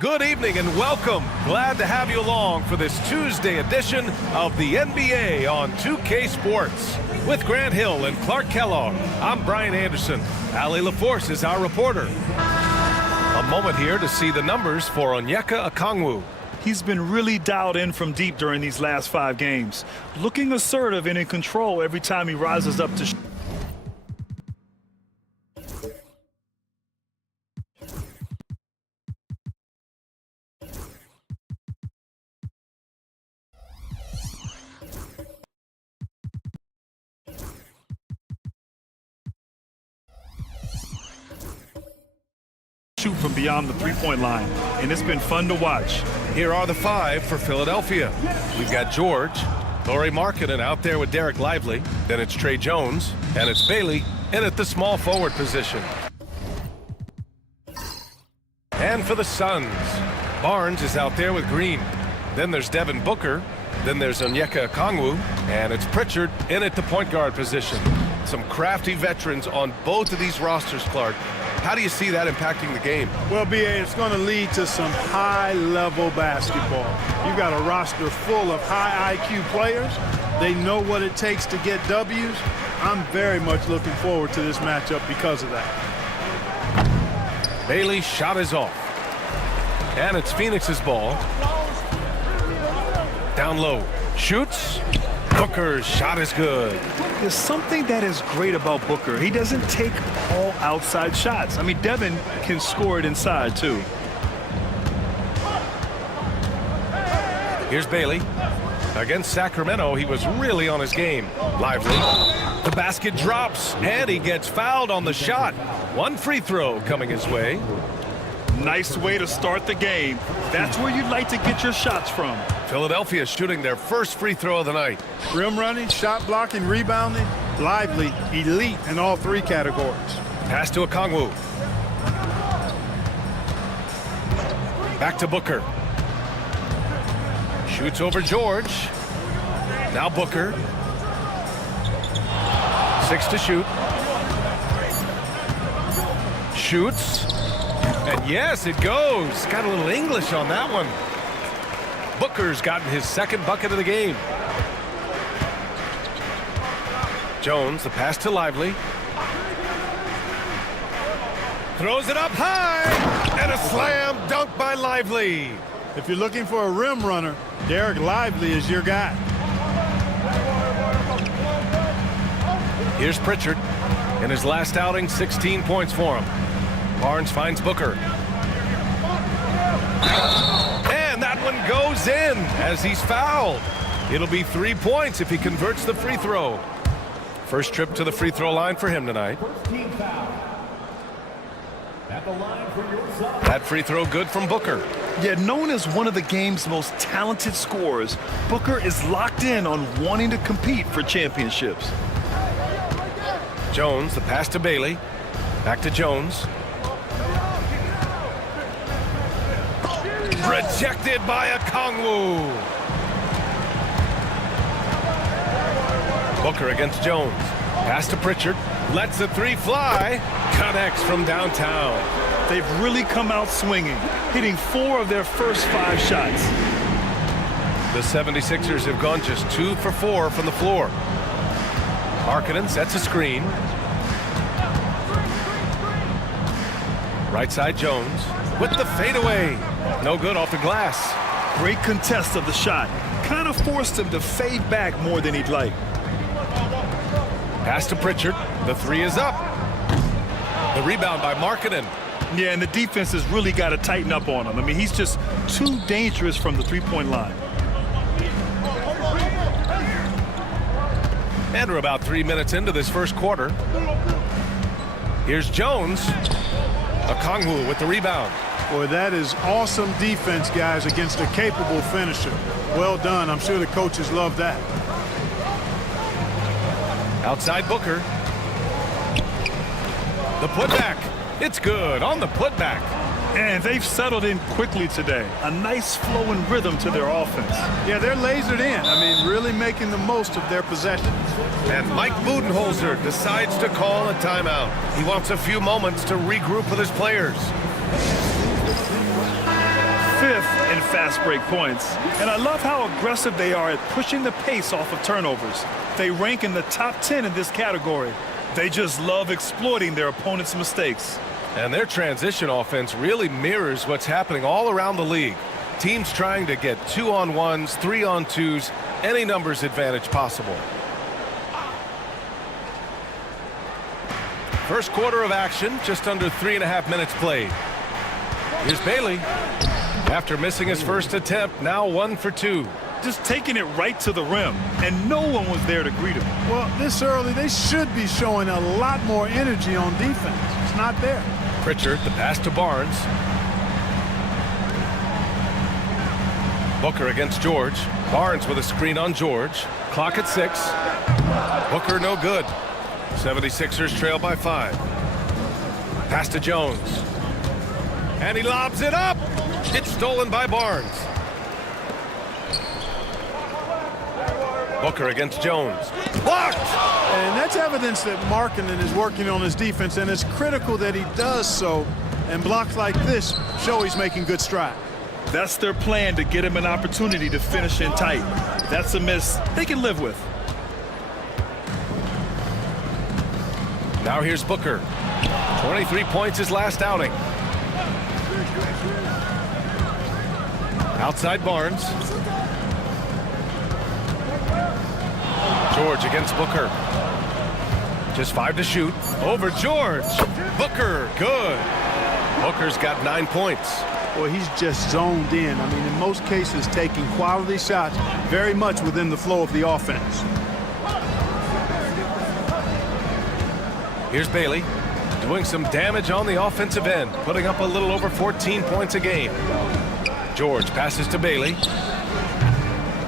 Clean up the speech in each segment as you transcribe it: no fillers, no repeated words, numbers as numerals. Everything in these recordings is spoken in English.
Good evening and welcome. Glad to have you along for this Tuesday edition of the NBA on 2K Sports. With Grant Hill and Clark Kellogg, I'm Brian Anderson. Ali LaForce is our reporter. A moment here to see the numbers for Onyeka Okongwu. He's been really dialed in from deep during these last 5 games. Looking assertive and in control every time he rises up to shoot from beyond the three-point line, and it's been fun to watch. Here are the 5 for Philadelphia. We've got George, Lauri Markkanen out there with Derek Lively. Then it's Trey Jones, and it's Bailey in at the small forward position. And for the Suns, Barnes is out there with Green. Then there's Devin Booker. Then there's Onyeka Okongwu, and it's Pritchard in at the point guard position. Some crafty veterans on both of these rosters, Clark. How do you see that impacting the game? Well, B.A., it's going to lead to some high-level basketball. You've got a roster full of high IQ players. They know what it takes to get W's. I'm very much looking forward to this matchup because of that. Bailey's shot is off. And it's Phoenix's ball. Down low. Shoots. Booker's shot is good. There's something that is great about Booker. He doesn't take all outside shots. I mean, Devin can score it inside, too. Here's Bailey. Against Sacramento, he was really on his game. Lively. The basket drops, and he gets fouled on the shot. One free throw coming his way. Nice way to start the game. That's where you'd like to get your shots from. Philadelphia shooting their first free throw of the night. Rim running, shot blocking, rebounding, Lively, elite in all 3 categories. Pass to Okongwu. Back to Booker. Shoots over George. Now Booker. 6 to shoot. Shoots. And yes, it goes. Got a little English on that one. Booker's gotten his 2nd bucket of the game. Jones, the pass to Lively. Throws it up high. And a slam dunk by Lively. If you're looking for a rim runner, Derek Lively is your guy. Here's Pritchard. In his last outing, 16 points for him. Barnes finds Booker. And that one goes in as he's fouled. It'll be 3 points if he converts the free throw. First trip to the free throw line for him tonight. That free throw good from Booker. Yeah, known as one of the game's most talented scorers, Booker is locked in on wanting to compete for championships. Jones, the pass to Bailey. Back to Jones. Rejected by Okongwu. Booker against Jones. Pass to Pritchard. Lets the 3 fly. Connects from downtown. They've really come out swinging, hitting 4 of their first 5 shots. The 76ers have gone just 2 for 4 from the floor. Markkanen sets a screen. Right side Jones with the fadeaway. No good off the glass. Great contest of the shot. Kind of forced him to fade back more than he'd like. Pass to Pritchard. The 3 is up. The rebound by Markkanen. Yeah, and the defense has really got to tighten up on him. I mean, he's just too dangerous from the three-point line. And we're about 3 minutes into this first quarter. Here's Jones. Okongwu with the rebound. Boy, that is awesome defense, guys, against a capable finisher. Well done. I'm sure the coaches love that. Outside Booker. The putback. It's good on the putback. And they've settled in quickly today. A nice flow and rhythm to their offense. Yeah, they're lasered in. I mean, really making the most of their possessions. And Mike Budenholzer decides to call a timeout. He wants a few moments to regroup with his players. in fast break points. And I love how aggressive they are at pushing the pace off of turnovers. They rank in the top 10 in this category. They just love exploiting their opponent's mistakes. And their transition offense really mirrors what's happening all around the league. Teams trying to get 2-on-1s, 3-on-2s, any numbers advantage possible. First quarter of action, just under 3.5 minutes played. Here's Bailey. After missing his first attempt, now 1 for 2. Just taking it right to the rim, and no one was there to greet him. Well, this early, they should be showing a lot more energy on defense. It's not there. Pritchard, the pass to Barnes. Booker against George. Barnes with a screen on George. Clock at 6. Booker no good. 76ers trail by 5. Pass to Jones. And he lobs it up. It's stolen by Barnes. Booker against Jones. Blocked! And that's evidence that Markkanen is working on his defense, and it's critical that he does so. And blocks like this show he's making good stride. That's their plan, to get him an opportunity to finish in tight. That's a miss they can live with. Now here's Booker. 23 points his last outing. Outside Barnes. George against Booker. Just 5 to shoot. Over George. Booker, good. Booker's got 9 points. Boy, he's just zoned in. I mean, in most cases, taking quality shots very much within the flow of the offense. Here's Bailey doing some damage on the offensive end, putting up a little over 14 points a game. George passes to Bailey.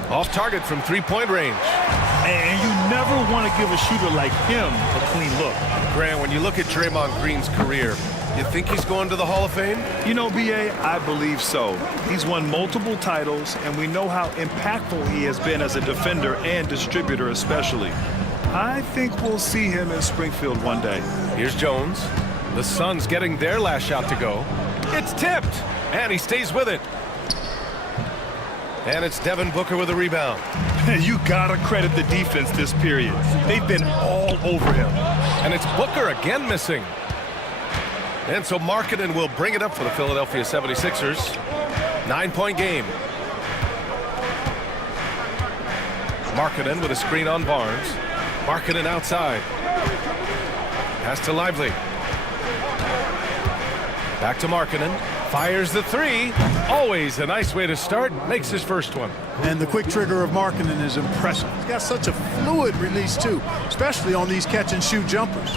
Off target from 3-point range. And you never want to give a shooter like him a clean look. Grant, when you look at Draymond Green's career, you think he's going to the Hall of Fame? You know, B.A., I believe so. He's won multiple titles, and we know how impactful he has been as a defender and distributor especially. I think we'll see him in Springfield one day. Here's Jones. The Suns getting their last shot to go. It's tipped, and he stays with it. And it's Devin Booker with a rebound. You gotta credit the defense this period. They've been all over him. And it's Booker again missing. And so Markkanen will bring it up for the Philadelphia 76ers. 9-point game. Markkanen with a screen on Barnes. Markkanen outside. Pass to Lively. Back to Markkanen. Fires the 3. Always a nice way to start. Makes his first one. And the quick trigger of Markkanen is impressive. He's got such a fluid release, too, especially on these catch-and-shoot jumpers.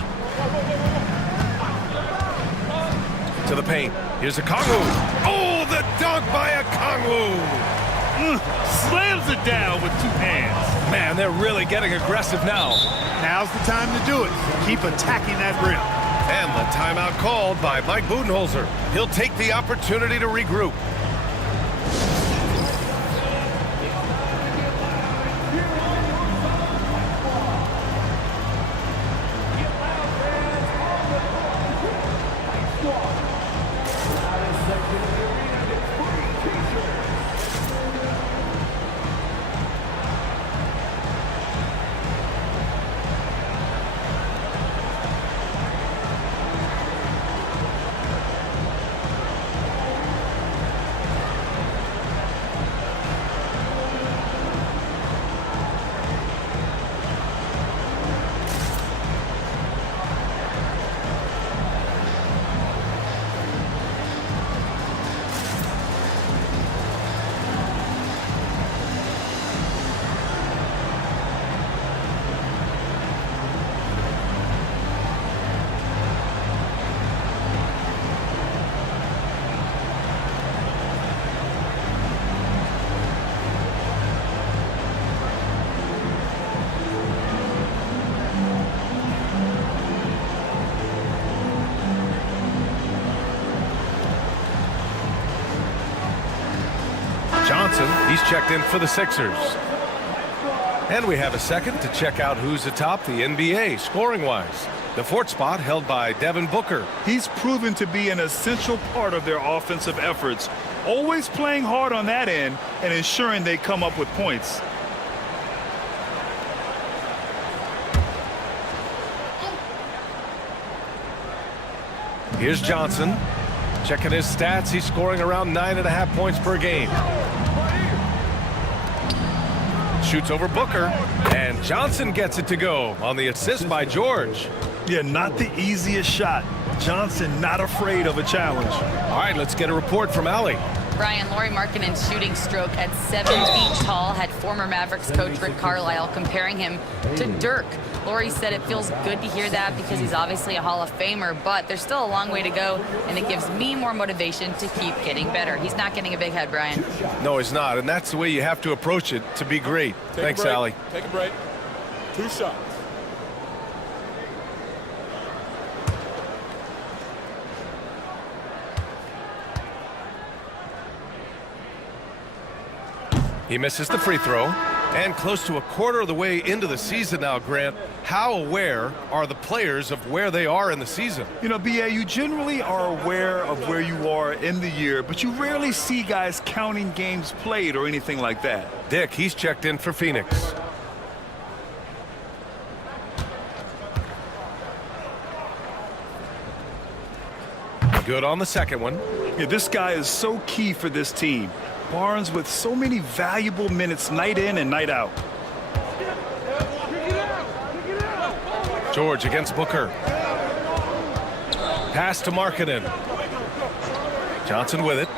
To the paint. Here's a Okongwu. Oh, the dunk by a Okongwu. Slams it down with 2 hands. Man, they're really getting aggressive now. Now's the time to do it. Keep attacking that rim. And the timeout called by Mike Budenholzer. He'll take the opportunity to regroup. He's checked in for the Sixers. And we have a second to check out who's atop the NBA scoring-wise. The 4th spot held by Devin Booker. He's proven to be an essential part of their offensive efforts, always playing hard on that end and ensuring they come up with points. Here's Johnson. Checking his stats, he's scoring around 9.5 points per game. Shoots over Booker, and Johnson gets it to go on the assist by George. Yeah, not the easiest shot. Johnson not afraid of a challenge. All right, let's get a report from Allie. Brian, Lauri Markkanen's shooting stroke at 7 feet tall had former Mavericks coach Rick Carlisle comparing him to Dirk. Lauri said it feels good to hear that because he's obviously a Hall of Famer, but there's still a long way to go, and it gives me more motivation to keep getting better. He's not getting a big head, Brian. No, he's not, and that's the way you have to approach it to be great. Thanks, Allie. Take a break. 2 shots. He misses the free throw. And close to a quarter of the way into the season now, Grant, how aware are the players of where they are in the season? You know, B.A., you generally are aware of where you are in the year, but you rarely see guys counting games played or anything like that. Dick, he's checked in for Phoenix. Good on the second one. Yeah, this guy is so key for this team. Barnes with so many valuable minutes night in and night out. George against Booker. Pass to Markkanen. Johnson with it.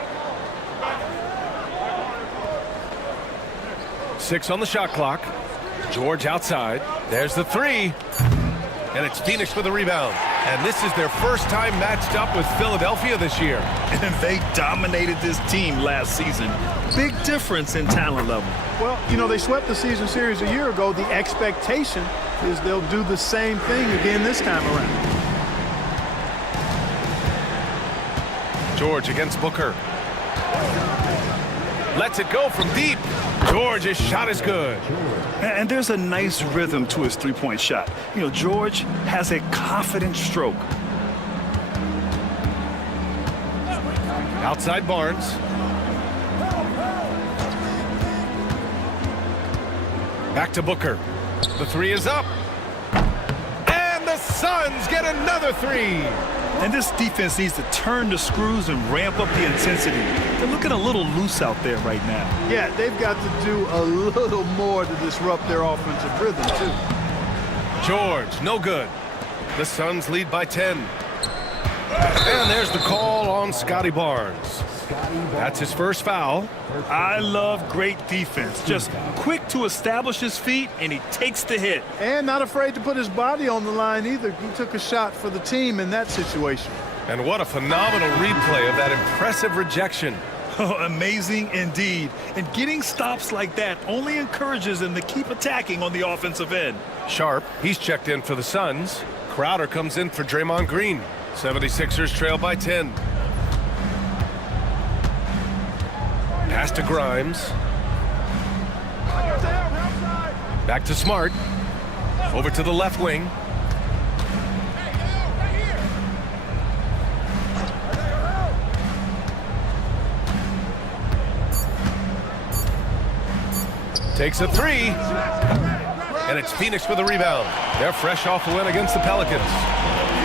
6 on the shot clock. George outside. There's the 3. And it's Phoenix for the rebound. And this is their first time matched up with Philadelphia this year. And they dominated this team last season. Big difference in talent level. Well, you know, they swept the season series a year ago. The expectation is they'll do the same thing again this time around. George against Booker. Lets it go from deep. George's shot is good. And there's a nice rhythm to his three-point shot. You know, George has a confident stroke. Outside Barnes. Back to Booker. The 3 is up. And the Suns get another 3. And this defense needs to turn the screws and ramp up the intensity. They're looking a little loose out there right now. Yeah, they've got to do a little more to disrupt their offensive rhythm, too. George, no good. The Suns lead by 10. And there's the call on Scotty Barnes. That's his first foul. I love great defense. Just quick to establish his feet, and he takes the hit. And not afraid to put his body on the line either. He took a shot for the team in that situation. And what a phenomenal replay of that impressive rejection. Oh, amazing indeed. And getting stops like that only encourages them to keep attacking on the offensive end. Sharp, he's checked in for the Suns. Crowder comes in for Draymond Green. 76ers trail by 10. Pass to Grimes. Back to Smart. Over to the left wing. Takes a 3. And it's Phoenix for the rebound. They're fresh off a win against the Pelicans.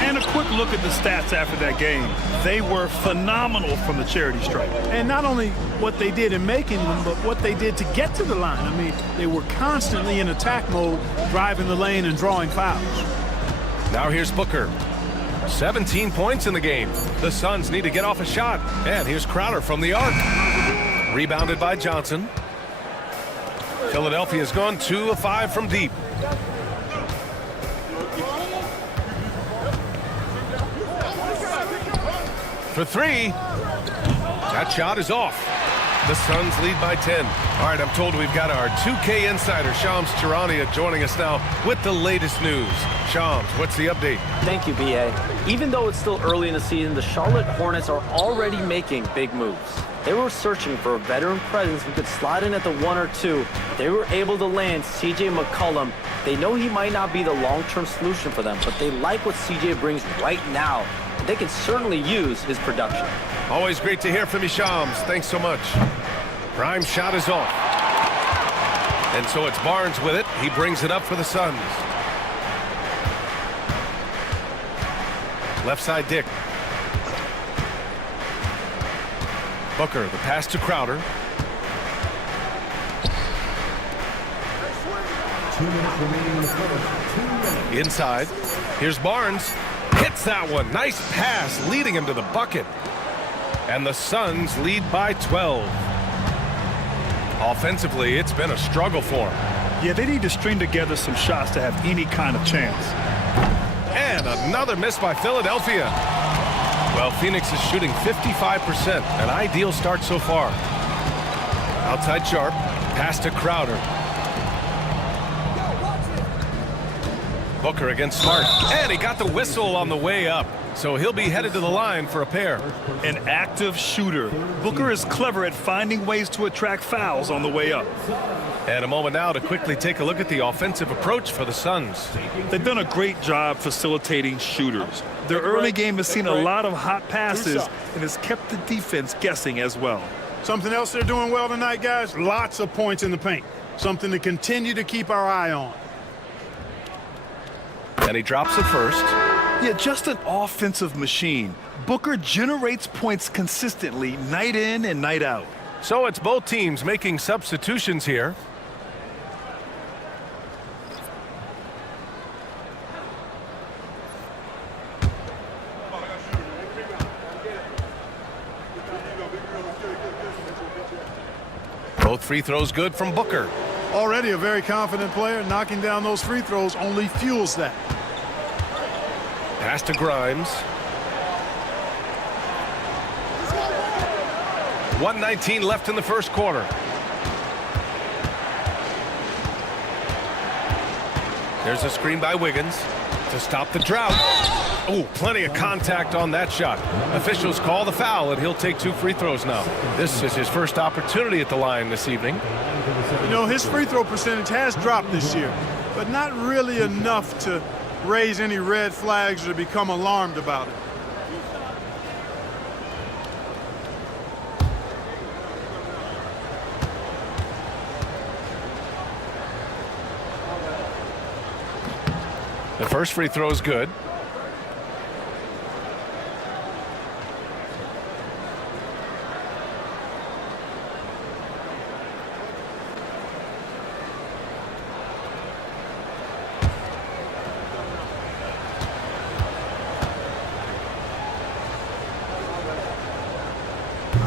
And a quick look at the stats after that game. They were phenomenal from the charity stripe. And not only what they did in making them, but what they did to get to the line. I mean, they were constantly in attack mode, driving the lane and drawing fouls. Now here's Booker. 17 points in the game. The Suns need to get off a shot. And here's Crowder from the arc. Rebounded by Johnson. Philadelphia's gone 2 of 5 from deep. For 3. That shot is off. The Suns lead by 10. All right, I'm told we've got our 2K insider, Shams Charania, joining us now with the latest news. Shams, what's the update? Thank you, B.A. Even though it's still early in the season, the Charlotte Hornets are already making big moves. They were searching for a veteran presence who could slide in at the 1 or 2. They were able to land C.J. McCollum. They know he might not be the long-term solution for them, but they like what C.J. brings right now. They can certainly use his production. Always great to hear from you, Shams. Thanks so much. Prime shot is off. And so it's Barnes with it. He brings it up for the Suns. Left side, Dick. Booker, the pass to Crowder. 2 minutes remaining in the quarter. 2 minutes. Inside. Here's Barnes. Hits that one. Nice pass, leading him to the bucket. And the Suns lead by 12. Offensively, it's been a struggle for him. Yeah, they need to string together some shots to have any kind of chance. And another miss by Philadelphia. Well, Phoenix is shooting 55%. An ideal start so far. Outside Sharp. Pass to Crowder. Booker against Smart. And he got the whistle on the way up. So he'll be headed to the line for a pair. An active shooter. Booker is clever at finding ways to attract fouls on the way up. And a moment now to quickly take a look at the offensive approach for the Suns. They've done a great job facilitating shooters. Their early game has seen a lot of hot passes and has kept the defense guessing as well. Something else they're doing well tonight, guys, lots of points in the paint. Something to continue to keep our eye on. And he drops it first. Yeah, just an offensive machine. Booker generates points consistently night in and night out. So it's both teams making substitutions here. Both free throws good from Booker. Already a very confident player. Knocking down those free throws only fuels that. Pass to Grimes. 1:19 left in the first quarter. There's a screen by Wiggins to stop the drought. Oh, plenty of contact on that shot. Officials call the foul, and he'll take 2 free throws now. This is his first opportunity at the line this evening. You know, his free throw percentage has dropped this year, but not really enough to raise any red flags or become alarmed about it. The first free throw is good.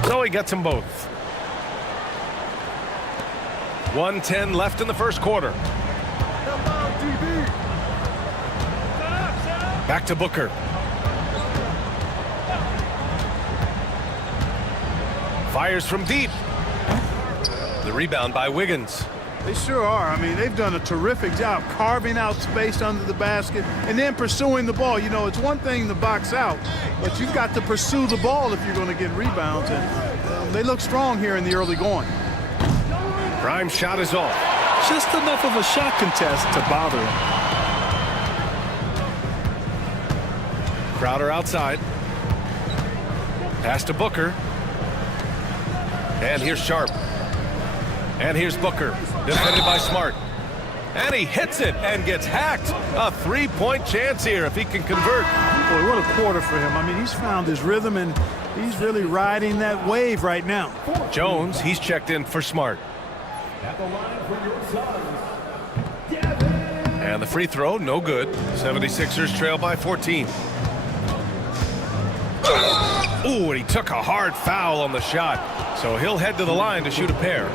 So he gets them both. 1:10 left in the first quarter. Back to Booker. Fires from deep. The rebound by Wiggins. They sure are. I mean, they've done a terrific job carving out space under the basket and then pursuing the ball. You know, it's one thing to box out, but you've got to pursue the ball if you're going to get rebounds. And they look strong here in the early going. Prime shot is off. Just enough of a shot contest to bother him. Crowder outside. Pass to Booker. And here's Sharp. And here's Booker. Defended by Smart. And he hits it and gets hacked. A 3-point chance here if he can convert. Boy, what a quarter for him. I mean, he's found his rhythm, and he's really riding that wave right now. Jones, he's checked in for Smart. At the line for your Suns, And the free throw, no good. 76ers trail by 14. Ooh, and he took a hard foul on the shot. So he'll head to the line to shoot a pair.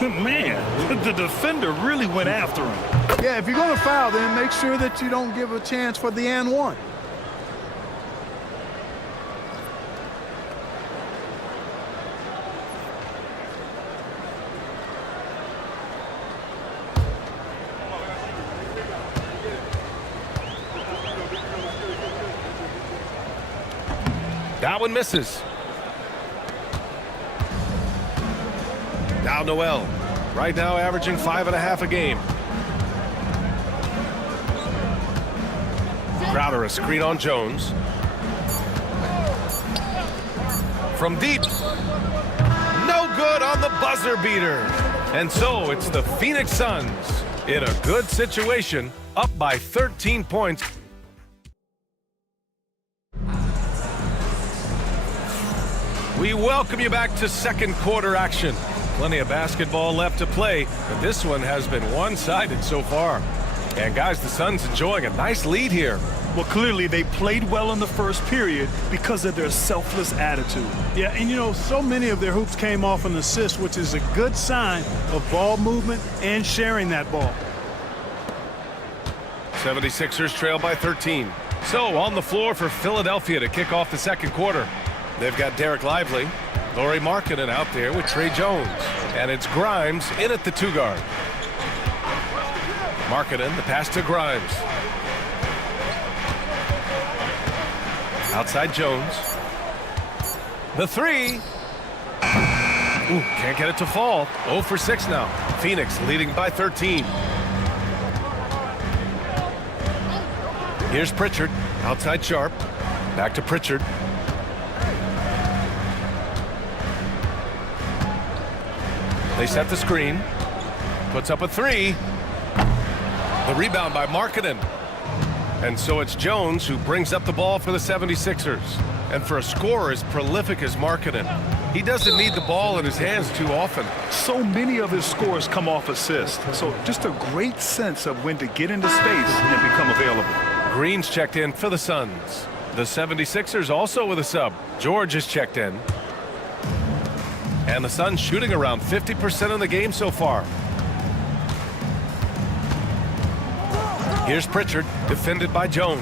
Man, the defender really went after him. Yeah, if you're going to foul, then make sure that you don't give a chance for the and one. That one misses. Now Noel, right now averaging 5.5 a game. Crowder, a screen on Jones. from deep. No good on the buzzer beater. And so it's the Phoenix Suns in a good situation, up by 13 points. We welcome you back to second quarter action. Plenty of basketball left to play, but this one has been one-sided so far. And guys, the Suns enjoying a nice lead here. Well, clearly they played well in the first period because of their selfless attitude. Yeah, and you know, so many of their hoops came off an assist, which is a good sign of ball movement and sharing that ball. 76ers trail by 13. So on the floor for Philadelphia to kick off the second quarter. They've got Derek Lively, Lauri Markkanen out there with Trey Jones. And it's Grimes in at the 2-guard. Markkanen, the pass to Grimes. Outside Jones. The 3. Ooh, can't get it to fall. 0 for 6 now. Phoenix leading by 13. Here's Pritchard. Outside Sharp. Back to Pritchard. They set the screen. Puts up a 3. The rebound by Markkanen. And so it's Jones who brings up the ball for the 76ers. And for a scorer as prolific as Markkanen, he doesn't need the ball in his hands too often. So many of his scores come off assists. So just a great sense of when to get into space and become available. Green's checked in for the Suns. The 76ers also with a sub. George is checked in. And the Suns shooting around 50% in the game so far. Here's Pritchard, defended by Jones.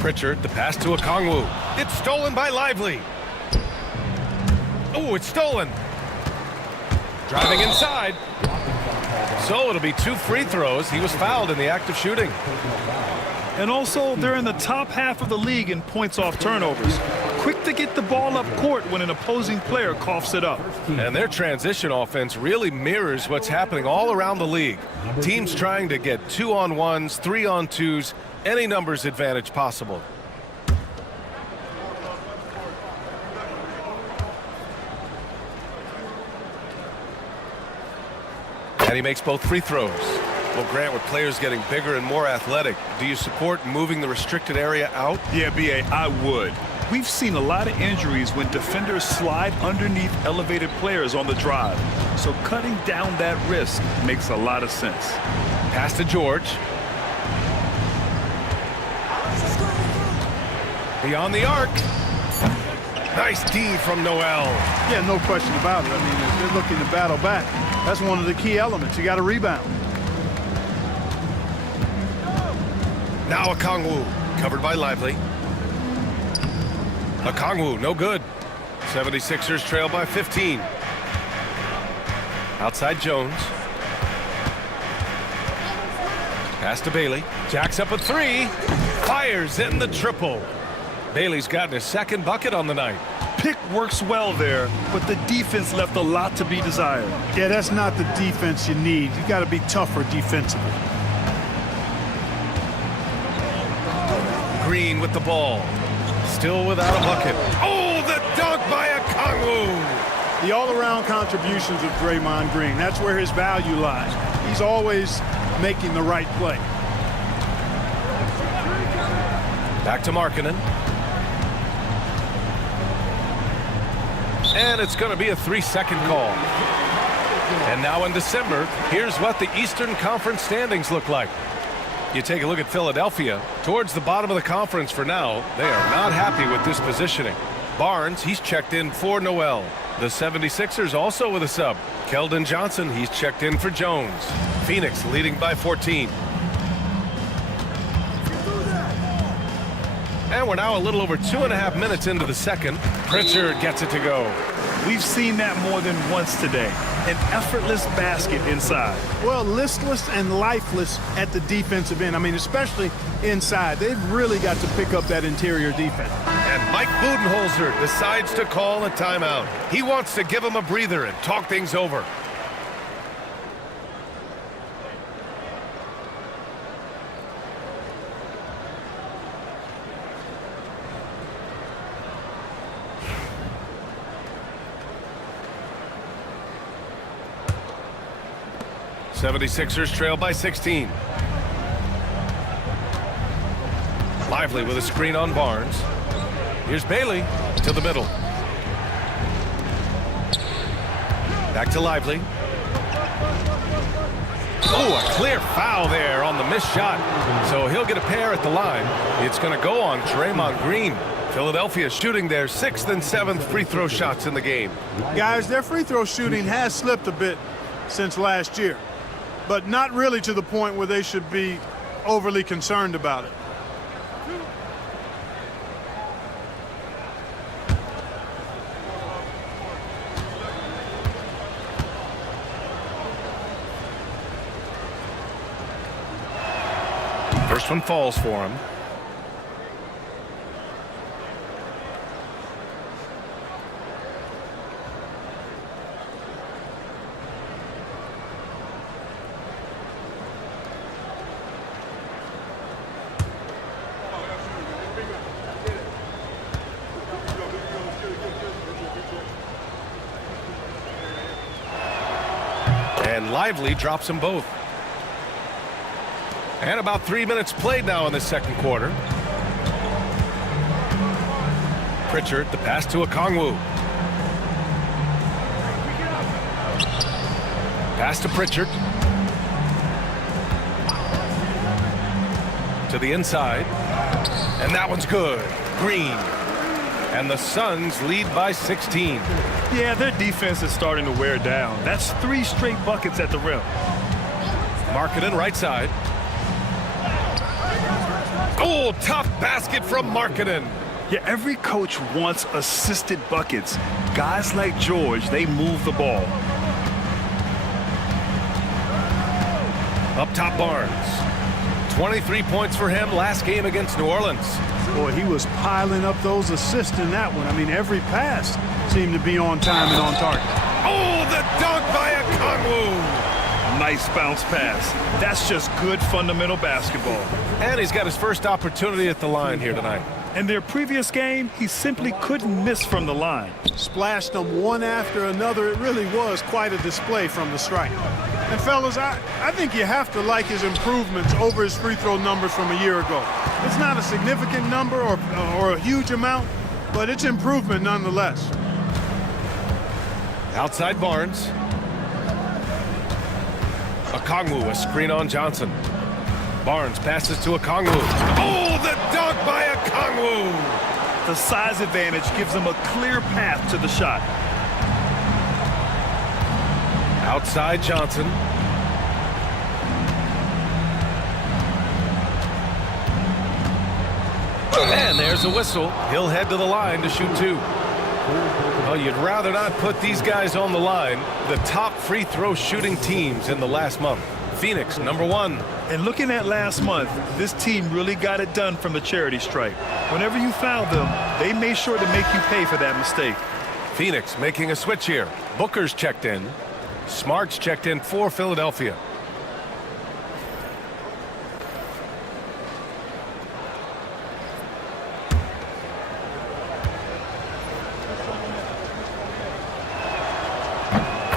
Pritchard, the pass to Okongwu. It's stolen by Lively. Oh, it's stolen. Driving inside. So it'll be 2 free throws. He was fouled in the act of shooting. And also, they're in the top half of the league in points off turnovers. Quick to get the ball up court when an opposing player coughs it up. And their transition offense really mirrors what's happening all around the league. Teams trying to get 2-on-1s, 3-on-2s, any numbers advantage possible. And he makes both free throws. Well, Grant, with players getting bigger and more athletic, do you support moving the restricted area out? Yeah, B.A., I would. We've seen a lot of injuries when defenders slide underneath elevated players on the drive. So cutting down that risk makes a lot of sense. Pass to George. Beyond the arc. Nice D from Noel. Yeah, no question about it. I mean, if they're looking to battle back, that's one of the key elements. You got to rebound. Now Okongwu, covered by Lively. Okongwu, no good. 76ers trail by 15. Outside Jones. Pass to Bailey. Jacks up a 3. Fires in the triple. Bailey's gotten his second bucket on the night. Pick works well there, but the defense left a lot to be desired. Yeah, that's not the defense you need. You got to be tougher defensively. Green with the ball. Still without a bucket. Oh, the dunk by Okongwu. The all-around contributions of Draymond Green, that's where his value lies. He's always making the right play. Back to Markkanen. And it's going to be a 3-second call. And now in December, here's what the Eastern Conference standings look like. You take a look at Philadelphia, towards the bottom of the conference for now. They are not happy with this positioning. Barnes, he's checked in for Noel. The 76ers also with a sub. Keldon Johnson, he's checked in for Jones. Phoenix leading by 14. And we're now a little over 2.5 minutes into the second. Pritchard gets it to go. We've seen that more than once today. An effortless basket inside. Well, listless and lifeless at the defensive end. I mean, especially inside. They've really got to pick up that interior defense. And Mike Budenholzer decides to call a timeout. He wants to give him a breather and talk things over. 76ers trail by 16. Lively with a screen on Barnes. Here's Bailey to the middle. Back to Lively. Oh, a clear foul there on the missed shot. So he'll get a pair at the line. It's going to go on Draymond Green. Philadelphia shooting their 6th and 7th free throw shots in the game. Guys, their free throw shooting has slipped a bit since last year, but not really to the point where they should be overly concerned about it. First one falls for him. And Lively drops them both. And about 3 minutes played now in the second quarter. Pritchard, the pass to Okongwu. Pass to Pritchard. To the inside. And that one's good. Green. And the Suns lead by 16. Yeah, their defense is starting to wear down. That's 3 straight buckets at the rim. Markkanen right side. Oh, tough basket from Markkanen. Yeah, every coach wants assisted buckets. Guys like George, they move the ball. Up top, Barnes. 23 points for him last game against New Orleans. Boy, he was piling up those assists in that one. I mean, every pass seemed to be on time and on target. Oh, the dunk by Okongwu. Nice bounce pass. That's just good fundamental basketball. And he's got his first opportunity at the line here tonight. In their previous game, he simply couldn't miss from the line. Splashed them one after another. It really was quite a display from the stripe. And fellas, I think you have to like his improvements over his free throw numbers from a year ago. It's not a significant number or a huge amount, but it's improvement nonetheless. Outside Barnes. Okongwu, a screen on Johnson. Barnes passes to Okongwu. Oh, the dunk by Okongwu! The size advantage gives him a clear path to the shot. Outside Johnson. And there's a whistle. He'll head to the line to shoot 2. Well, you'd rather not put these guys on the line. The top free throw shooting teams in the last month. Phoenix, number 1. And looking at last month, this team really got it done from the charity stripe. Whenever you fouled them, they made sure to make you pay for that mistake. Phoenix making a switch here. Booker's checked in. Smart's checked in for Philadelphia.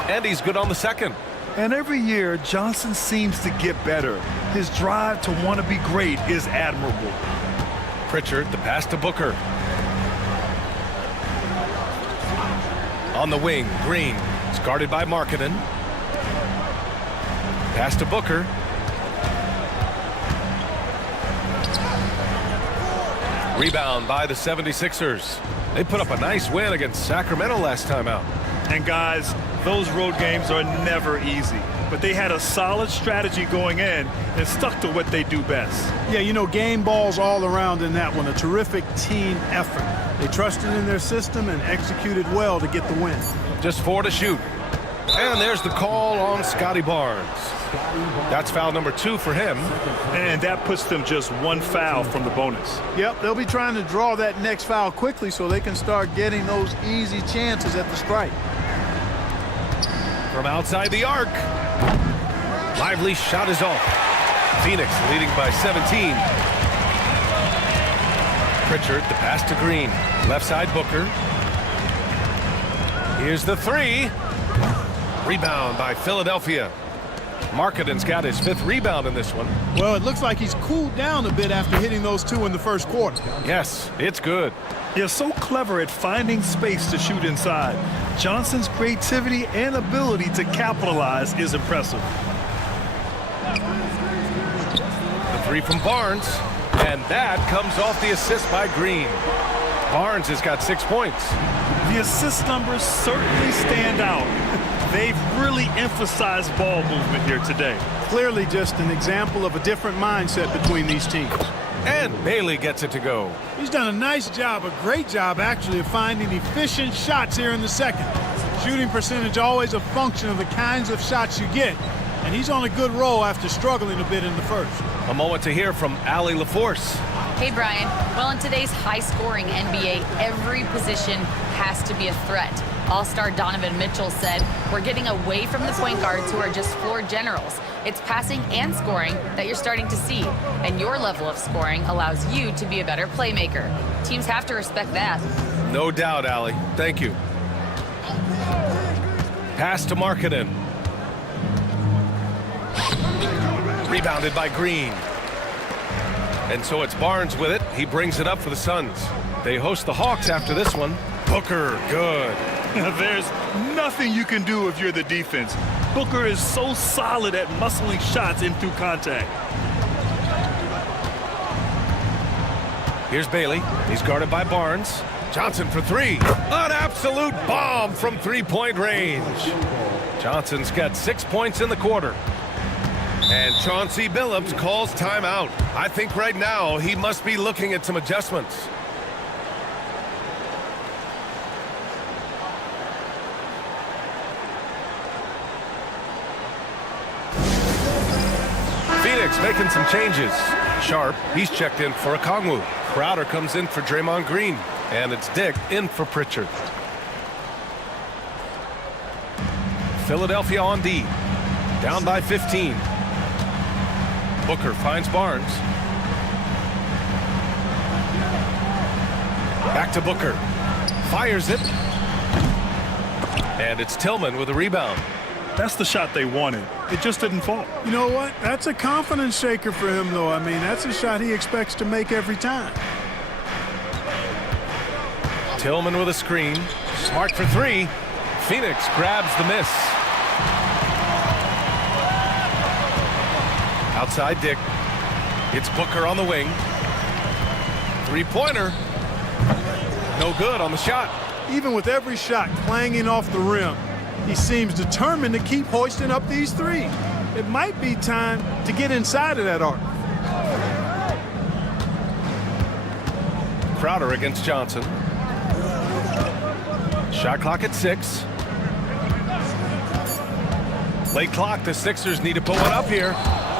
And he's good on the second. And every year, Johnson seems to get better. His drive to want to be great is admirable. Pritchard, the pass to Booker. On the wing, Green. It's guarded by Markkanen. Pass to Booker. Rebound by the 76ers. They put up a nice win against Sacramento last time out. And guys, those road games are never easy. But they had a solid strategy going in and stuck to what they do best. Yeah, you know, game balls all around in that one. A terrific team effort. They trusted in their system and executed well to get the win. Just 4 to shoot. And there's the call on Scotty Barnes. That's foul number 2 for him. And that puts them just 1 foul from the bonus. Yep, they'll be trying to draw that next foul quickly so they can start getting those easy chances at the stripe. From outside the arc. Lively shot is off. Phoenix leading by 17. Pritchard, the pass to Green. Left side Booker. Here's the 3. Rebound by Philadelphia. Markkanen's got his 5th rebound in this one. Well, it looks like he's cooled down a bit after hitting those 2 in the first quarter. Yes, it's good. They're so clever at finding space to shoot inside. Johnson's creativity and ability to capitalize is impressive. The 3 from Barnes, and that comes off the assist by Green. Barnes has got 6 points. The assist numbers certainly stand out. They've really emphasized ball movement here today. Clearly just an example of a different mindset between these teams. And Bailey gets it to go. He's done a nice job, a great job actually, of finding efficient shots here in the second. Shooting percentage always a function of the kinds of shots you get. And he's on a good roll after struggling a bit in the first. A moment to hear from Allie LaForce. Hey, Brian. Well, in today's high-scoring NBA, every position has to be a threat. All-star Donovan Mitchell said, "We're getting away from the point guards who are just floor generals. It's passing and scoring that you're starting to see, and your level of scoring allows you to be a better playmaker. Teams have to respect that." No doubt, Allie. Thank you. Pass to Markkanen. Rebounded by Green. And so it's Barnes with it. He brings it up for the Suns. They host the Hawks after this one. Booker, good. There's nothing you can do if you're the defense. Booker is so solid at muscling shots in through contact. Here's Bailey. He's guarded by Barnes. Johnson for 3. An absolute bomb from 3-point range. Johnson's got 6 points in the quarter. And Chauncey Billups calls timeout. I think right now he must be looking at some adjustments. Phoenix making some changes. Sharp, he's checked in for Okongwu. Crowder comes in for Draymond Green. And it's Dick in for Pritchard. Philadelphia on D. Down by 15. Booker finds Barnes. Back to Booker. Fires it. And it's Tillman with a rebound. That's the shot they wanted. It just didn't fall. You know what? That's a confidence shaker for him, though. I mean, that's a shot he expects to make every time. Tillman with a screen. Smart for 3. Phoenix grabs the miss. Outside Dick. It's Booker on the wing. 3-pointer. No good on the shot. Even with every shot clanging off the rim, he seems determined to keep hoisting up these threes. It might be time to get inside of that arc. Crowder against Johnson. Shot clock at 6. Late clock. The Sixers need to put one up here.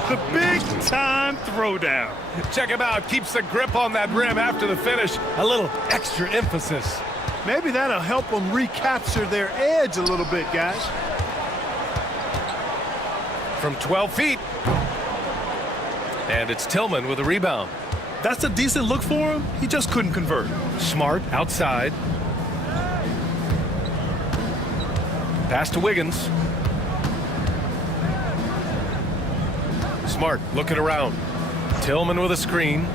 The big-time throwdown. Check him out. Keeps the grip on that rim after the finish. A little extra emphasis. Maybe that'll help them recapture their edge a little bit, guys. From 12 feet. And it's Tillman with a rebound. That's a decent look for him. He just couldn't convert. Smart outside. Pass to Wiggins. Smart looking around. Tillman with a screen.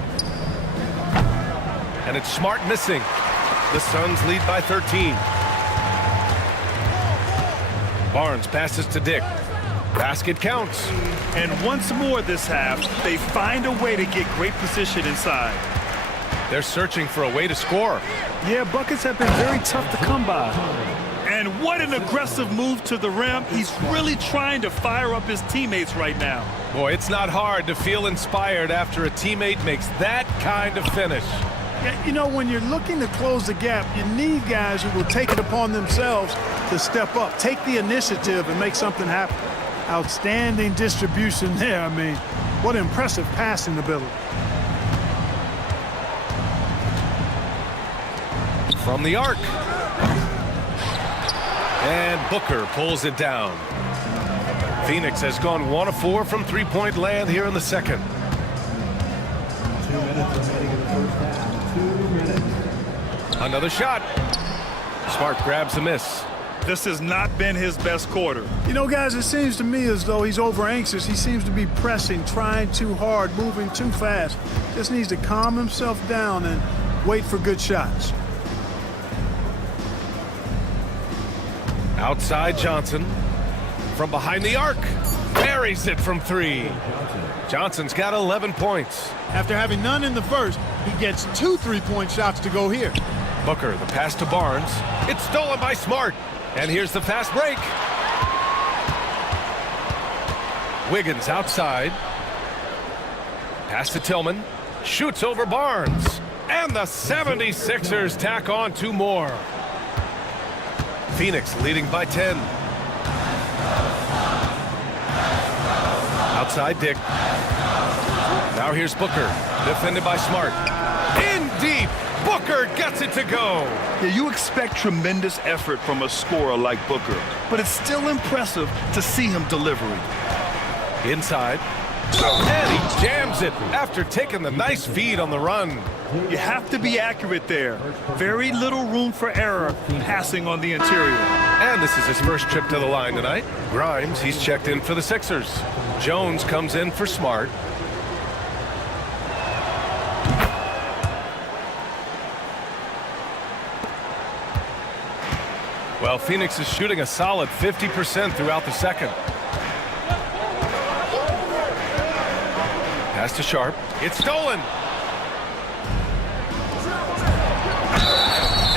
And it's Smart missing. The Suns lead by 13. Barnes passes to Dick. Basket counts. And once more this half, they find a way to get great position inside. They're searching for a way to score. Yeah, buckets have been very tough to come by. And what an aggressive move to the rim. He's really trying to fire up his teammates right now. Boy, it's not hard to feel inspired after a teammate makes that kind of finish. Yeah, you know, when you're looking to close the gap, you need guys who will take it upon themselves to step up, take the initiative, and make something happen. Outstanding distribution there. I mean, what impressive passing ability. From the arc. And Booker pulls it down. Phoenix has gone 1 of 4 from three-point land here in the second. 2 minutes remaining in the first half. 2 minutes. Another shot. Smart grabs the miss. This has not been his best quarter. You know, guys, it seems to me as though he's over anxious. He seems to be pressing, trying too hard, moving too fast. Just needs to calm himself down and wait for good shots. Outside Johnson. From behind the arc. Buries it from 3. Johnson's got 11 points. After having none in the first, he gets 2 3-point shots to go here. Booker, the pass to Barnes. It's stolen by Smart. And here's the fast break. Wiggins outside. Pass to Tillman. Shoots over Barnes. And the 76ers tack on 2 more. Phoenix leading by 10. Outside Dick. Now here's Booker. Defended by Smart. In deep. Booker gets it to go. Yeah, you expect tremendous effort from a scorer like Booker, but it's still impressive to see him delivering. Inside. And he jams it after taking the nice feed on the run. You have to be accurate there. Very little room for error passing on the interior. And this is his first trip to the line tonight. Grimes, he's checked in for the Sixers. Jones comes in for Smart. Well, Phoenix is shooting a solid 50% throughout the second. Pass to Sharp. It's stolen.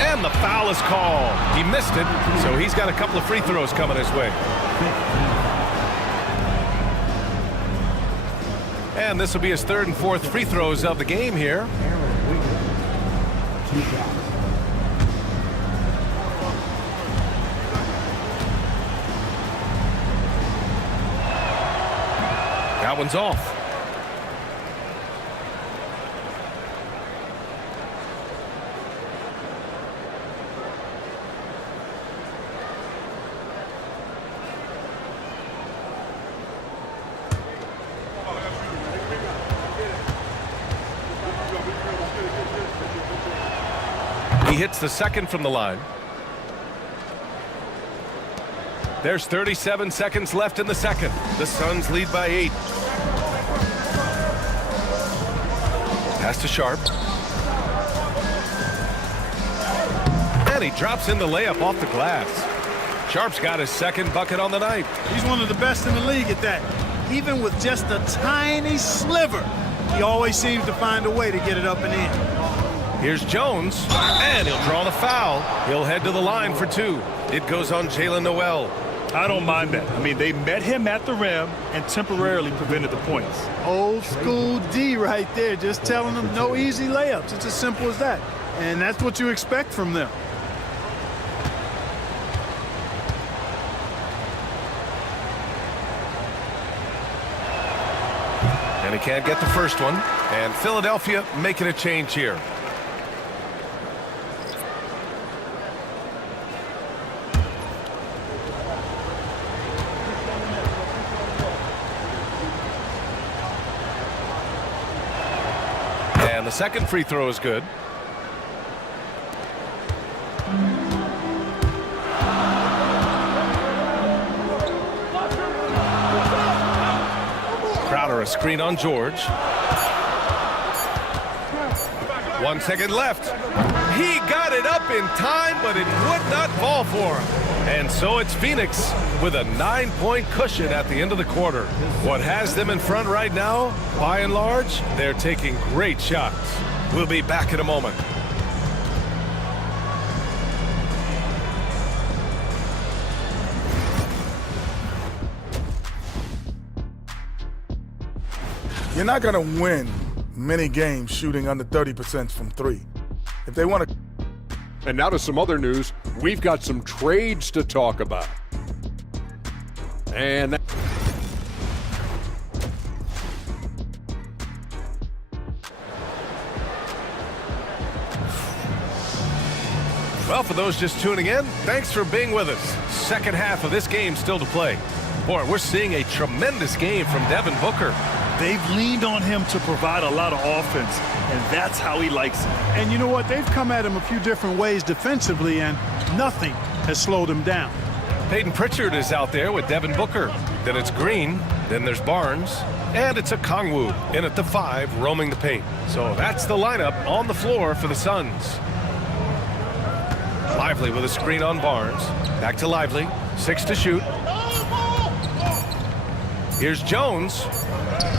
And the foul is called. He missed it, so he's got a couple of free throws coming his way. And this will be his 3rd and 4th free throws of the game here. That one's off. He hits the second from the line. There's 37 seconds left in the second. The Suns lead by 8. Pass to Sharp. And he drops in the layup off the glass. Sharp's got his second bucket on the night. He's one of the best in the league at that. Even with just a tiny sliver, he always seems to find a way to get it up and in. Here's Jones, and he'll draw the foul. He'll head to the line for 2. It goes on Jalen Noel. I don't mind that. I mean, they met him at the rim and temporarily prevented the points. Old school D right there, just telling them no easy layups. It's as simple as that. And that's what you expect from them. And he can't get the first one. And Philadelphia making a change here. And the second free throw is good. Crowder a screen on George. 1 second left. He got it up in time, but it would not fall for him. And so it's Phoenix with a 9-point cushion at the end of the quarter. What has them in front right now, by and large, they're taking great shots. We'll be back in a moment. You're not going to win many games shooting under 30% from 3. If they want to. And now to some other news. We've got some trades to talk about. And well, for those just tuning in, thanks for being with us. Second half of this game still to play. Boy, we're seeing a tremendous game from Devin Booker. They've leaned on him to provide a lot of offense, and that's how he likes it. And you know what? They've come at him a few different ways defensively, and nothing has slowed him down. Peyton Pritchard is out there with Devin Booker. Then it's Green. Then there's Barnes. And it's a Kongwu in at the 5, roaming the paint. So that's the lineup on the floor for the Suns. Lively with a screen on Barnes. Back to Lively. 6 to shoot. Here's Jones.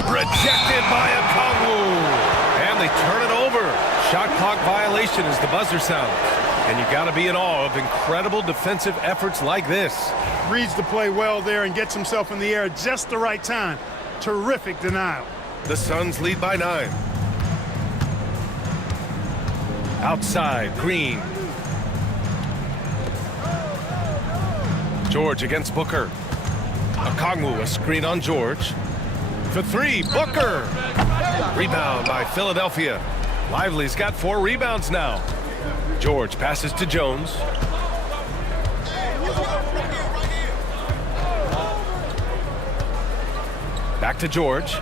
Rejected by a Kongwu. And they turn it over. Shot clock violation as the buzzer sounds. And you got to be in awe of incredible defensive efforts like this. Reads the play well there and gets himself in the air at just the right time. Terrific denial. The Suns lead by 9. Outside, Green. George against Booker. Okongwu, a screen on George. For 3, Booker. Rebound by Philadelphia. Lively's got 4 rebounds now. George passes to Jones. Back to George.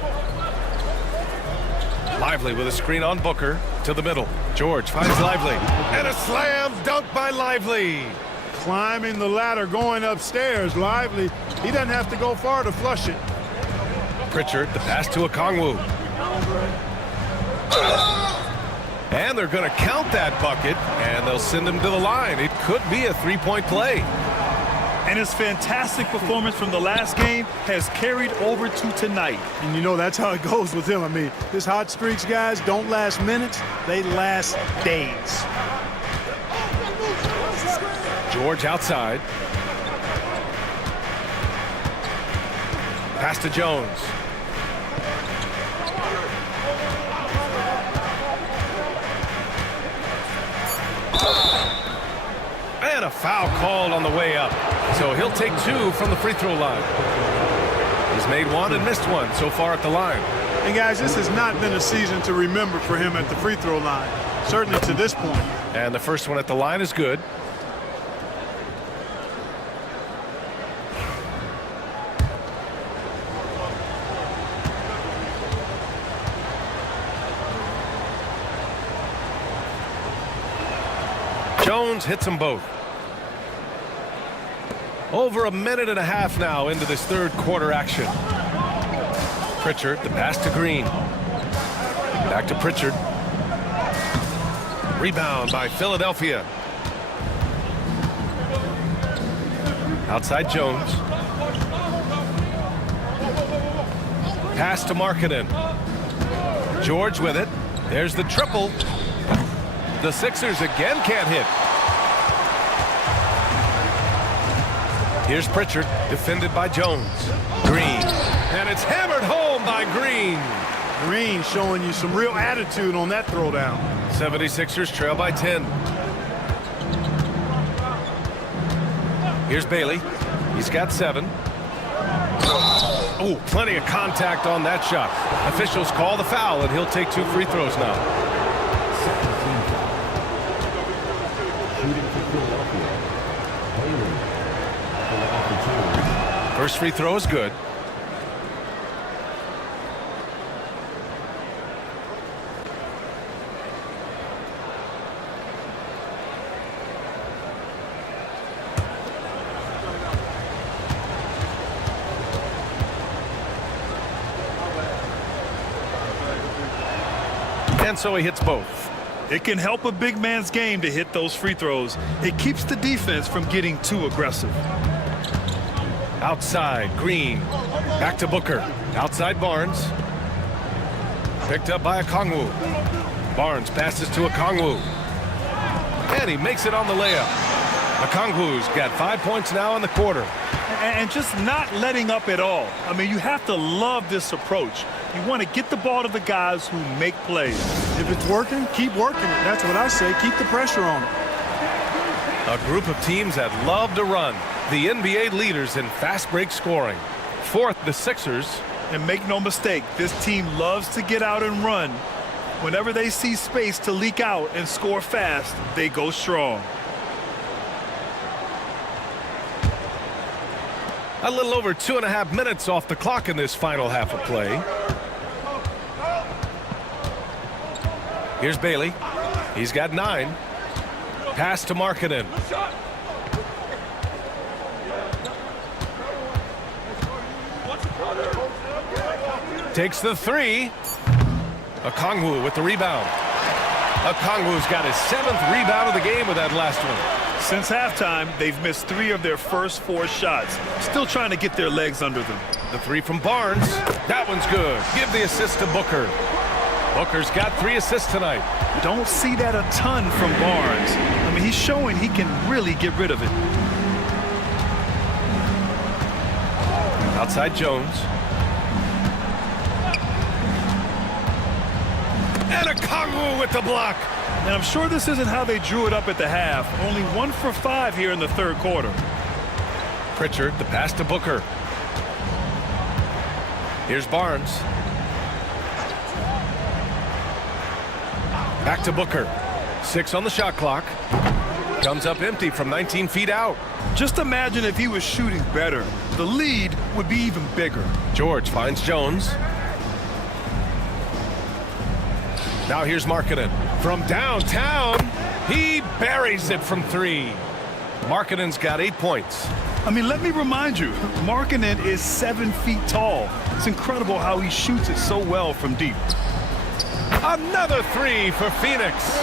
Lively with a screen on Booker to the middle. George finds Lively. And a slam dunk by Lively. Climbing the ladder, going upstairs. Lively. He doesn't have to go far to flush it. Pritchard, the pass to Okongwu. And they're going to count that bucket, and they'll send him to the line. It could be a 3-point play. And his fantastic performance from the last game has carried over to tonight. And you know that's how it goes with him. I mean, his hot streaks, guys, don't last minutes. They last days. George outside. Pass to Jones. And a foul called on the way up. So he'll take 2 from the free throw line. He's made 1 and missed 1 so far at the line. And guys, this has not been a season to remember for him at the free throw line. Certainly to this point. And the first one at the line is good. Jones hits them both. Over a minute and a half now into this third quarter action. Pritchard, the pass to Green. Back to Pritchard. Rebound by Philadelphia. Outside Jones. Pass to Markkanen. George with it. There's the triple. The Sixers again can't hit. Here's Pritchard, defended by Jones. Green. And it's hammered home by Green. Green showing you some real attitude on that throwdown. 76ers trail by 10. Here's Bailey. He's got 7. Oh, plenty of contact on that shot. Officials call the foul, and he'll take 2 free throws now. First free throw is good. And so he hits both. It can help a big man's game to hit those free throws. It keeps the defense from getting too aggressive. Outside, Green. Back to Booker. Outside Barnes. Picked up by Okongwu. Barnes passes to Okongwu. And he makes it on the layup. Okongwu's got 5 points now in the quarter. And just not letting up at all. I mean, you have to love this approach. You want to get the ball to the guys who make plays. If it's working, keep working it. That's what I say. Keep the pressure on it. A group of teams that love to run. The NBA leaders in fast break scoring. Fourth, the Sixers. And make no mistake, this team loves to get out and run. Whenever they see space to leak out and score fast, they go strong. A little over 2.5 minutes off the clock in this final half of play. Here's Bailey. He's got 9. Pass to Markkanen. Takes the three. Okongwu with the rebound. Okongwu's got his 7th rebound of the game with that last one. Since halftime, they've missed 3 of their first 4 shots. Still trying to get their legs under them. The three from Barnes. That one's good. Give the assist to Booker. Booker's got 3 assists tonight. Don't see that a ton from Barnes. I mean, he's showing he can really get rid of it. Outside Jones. And Okongwu with the block. And I'm sure this isn't how they drew it up at the half. Only 1 for 5 here in the 3rd quarter. Pritchard, the pass to Booker. Here's Barnes. Back to Booker. 6 on the shot clock. Comes up empty from 19 feet out. Just imagine if he was shooting better. The lead would be even bigger. George finds Jones. Now here's Markkanen. From downtown, he buries it from 3. Markkanen's got 8 points. I mean, let me remind you, Markkanen is 7 feet tall. It's incredible how he shoots it so well from deep. Another 3 for Phoenix.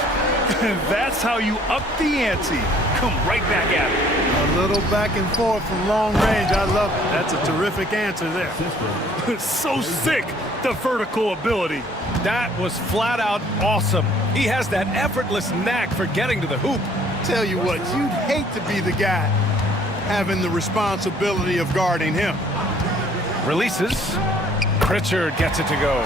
That's how you up the ante. Come right back at it. A little back and forth from long range. I love it. That's a terrific answer there. So sick, the vertical ability. That was flat out awesome. He has that effortless knack for getting to the hoop. Tell you what, you'd hate to be the guy having the responsibility of guarding him. Releases. Pritchard gets it to go.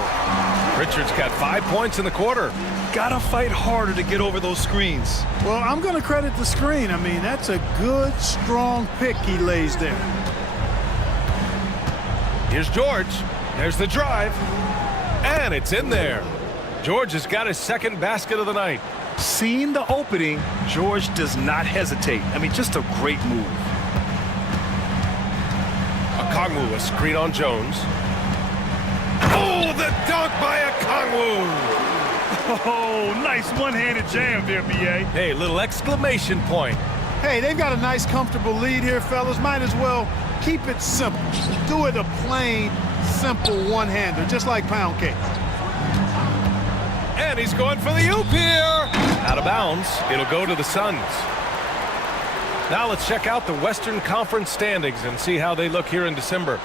Pritchard's got 5 points in the quarter. Gotta fight harder to get over those screens. Well, I'm going to credit the screen. I mean, that's a good, strong pick he lays there. Here's George. There's the drive. And it's in there. George has got his 2nd basket of the night. Seeing the opening, George does not hesitate. I mean, just a great move. Okongwu, a screen on Jones. Oh, the dunk by Okongwu! Oh, nice one-handed jam there, B.A. Hey, little exclamation point. Hey, they've got a nice, comfortable lead here, fellas. Might as well keep it simple. Do it a plain, simple one-hander, just like pound cake. And he's going for the oop here. Out of bounds. It'll go to the Suns. Now let's check out the Western Conference standings and see how they look here in December.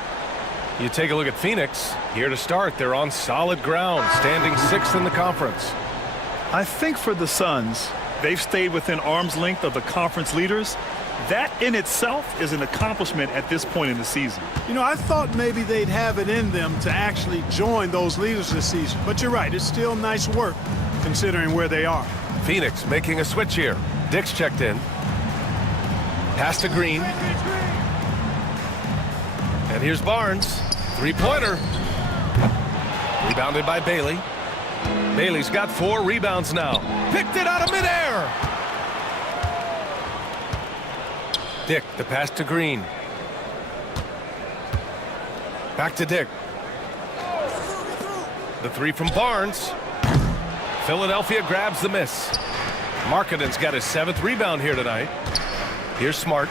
You take a look at Phoenix. Here to start, they're on solid ground, standing 6th in the conference. I think for the Suns, they've stayed within arm's length of the conference leaders. That in itself is an accomplishment at this point in the season. You know, I thought maybe they'd have it in them to actually join those leaders this season. But you're right, it's still nice work considering where they are. Phoenix making a switch here. Dick's checked in. Pass to Green. And here's Barnes. 3-pointer. Rebounded by Bailey. Bailey's got 4 rebounds now. Picked it out of midair. Dick, the pass to Green. Back to Dick. The 3 from Barnes. Philadelphia grabs the miss. Markkanen's got his 7th rebound here tonight. Here's Smart.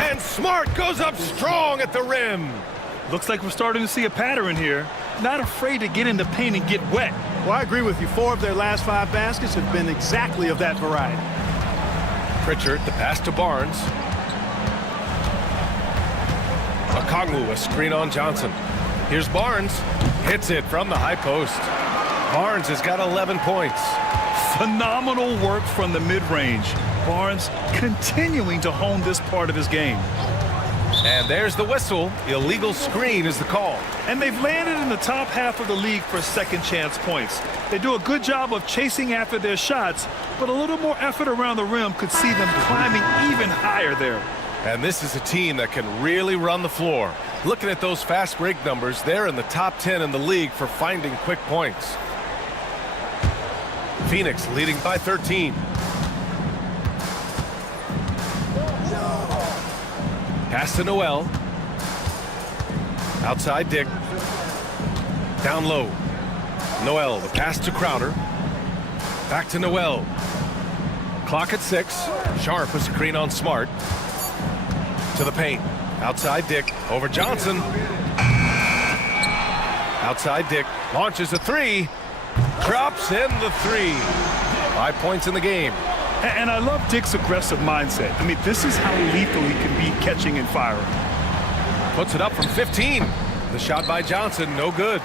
And Smart goes up strong at the rim. Looks like we're starting to see a pattern here. Not afraid to get in the paint and get wet. Well, I agree with you. 4 of their last 5 baskets have been exactly of that variety. Pritchard, the pass to Barnes. Okongwu, a screen on Johnson. Here's Barnes. Hits it from the high post. Barnes has got 11 points. Phenomenal work from the mid-range. Barnes continuing to hone this part of his game. And there's the whistle. Illegal screen is the call. And they've landed in the top half of the league for second chance points. They do a good job of chasing after their shots, but a little more effort around the rim could see them climbing even higher there. And this is a team that can really run the floor. Looking at those fast break numbers, they're in the top 10 in the league for finding quick points. Phoenix leading by 13. Pass to Noel. Outside Dick. Down low. Noel, the pass to Crowder. Back to Noel. Clock at 6. Sharp with screen on Smart. To the paint. Outside Dick. Over Johnson. Outside Dick. Launches a 3. Drops in the 3. 5 points in the game. And I love Dick's aggressive mindset. I mean, this is how lethal he can be catching and firing. Puts it up from 15. The shot by Johnson, no good.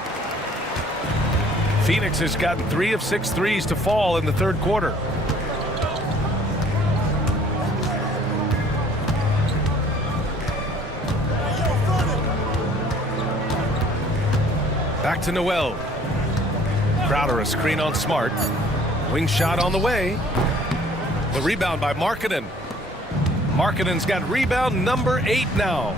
Phoenix has gotten 3 of 6 threes to fall in the third quarter. Back to Noel. Crowder, a screen on Smart. Wing shot on the way. The rebound by Markkanen. Markkanen's got rebound number 8 now.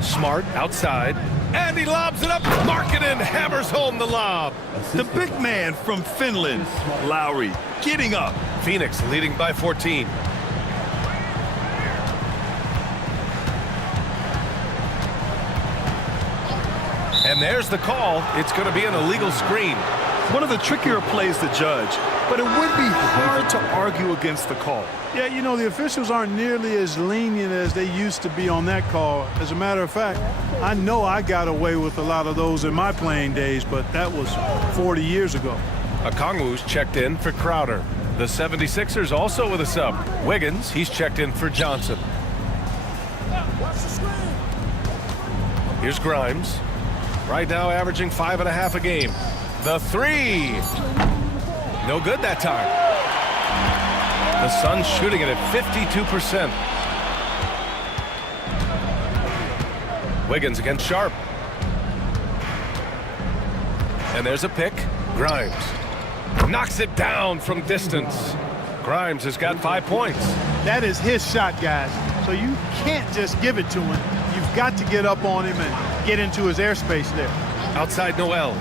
Smart outside. And he lobs it up. Markkanen hammers home the lob. The big man from Finland, Lowry, getting up. Phoenix leading by 14. And there's the call. It's going to be an illegal screen. One of the trickier plays to judge, but it would be hard to argue against the call. Yeah, you know, the officials aren't nearly as lenient as they used to be on that call. As a matter of fact, I know I got away with a lot of those in my playing days, but that was 40 years ago. Okongwu's checked in for Crowder. The 76ers also with a sub. Wiggins, he's checked in for Johnson. Here's Grimes. Right now averaging 5.5 a game. The 3. No good that time. The Suns shooting it at 52%. Wiggins against Sharp. And there's a pick. Grimes knocks it down from distance. Grimes has got 5 points. That is his shot, guys. So you can't just give it to him. You've got to get up on him and get into his airspace there. Outside Noel.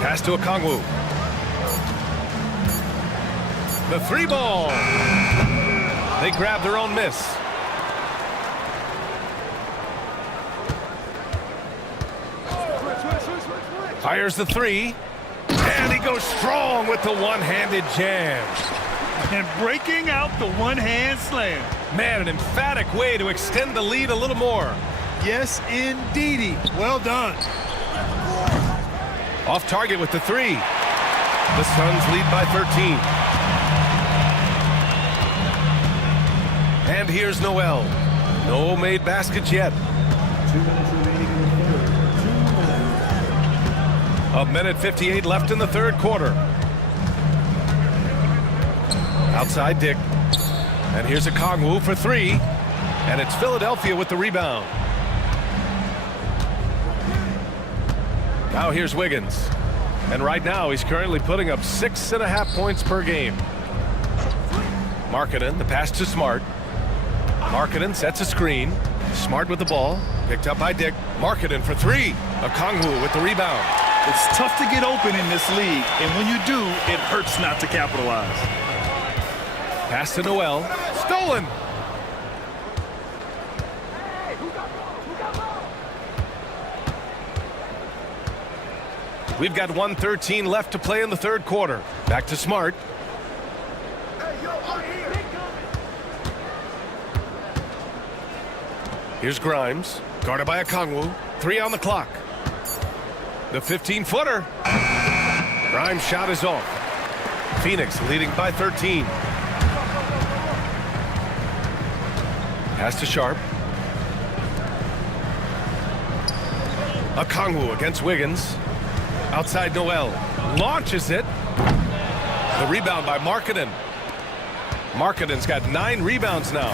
Pass to Okongwu. The 3 ball. They grab their own miss. Fires the 3. And he goes strong with the one-handed jam. And breaking out the one-hand slam. Man, an emphatic way to extend the lead a little more. Yes, indeedy. Well done. Off target with the 3. The Suns lead by 13. And here's Noel. No made baskets yet. 2 minutes remaining in the third. 2 minutes. 1:58 left in the third quarter. Outside Dick. And here's Okongwu for 3. And it's Philadelphia with the rebound. Now here's Wiggins. And right now he's currently putting up 6.5 points per game. Markkanen, the pass to Smart. Markkanen sets a screen. Smart with the ball. Picked up by Dick. Markkanen for 3. Okongwu with the rebound. It's tough to get open in this league, and when you do, it hurts not to capitalize. Pass to Noel. Stolen. We've got 1:13 left to play in the third quarter. Back to Smart. Here's Grimes. Guarded by Okongwu. 3 on the clock. The 15-footer. Grimes' shot is off. Phoenix leading by 13. Pass to Sharp. Okongwu against Wiggins. Outside Noel. Launches it. The rebound by Markkanen. Markkanen's got 9 rebounds now.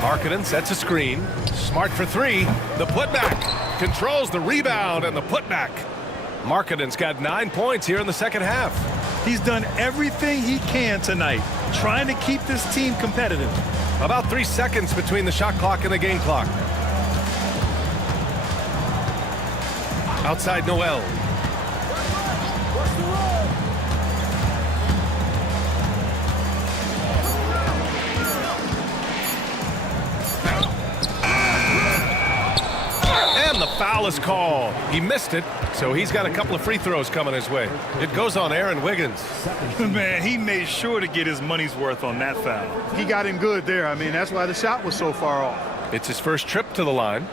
Markkanen sets a screen. Smart for 3. The putback. Controls the rebound and the putback. Markkanen's got 9 points here in the second half. He's done everything he can tonight, trying to keep this team competitive. About 3 seconds between the shot clock and the game clock. Outside Noel. foul is called. He missed it, so he's got a couple of free throws coming his way. It goes on Aaron Wiggins. Man, he made sure to get his money's worth on that foul. He got him good there. I mean, that's why the shot was so far off. It's his first trip to the line.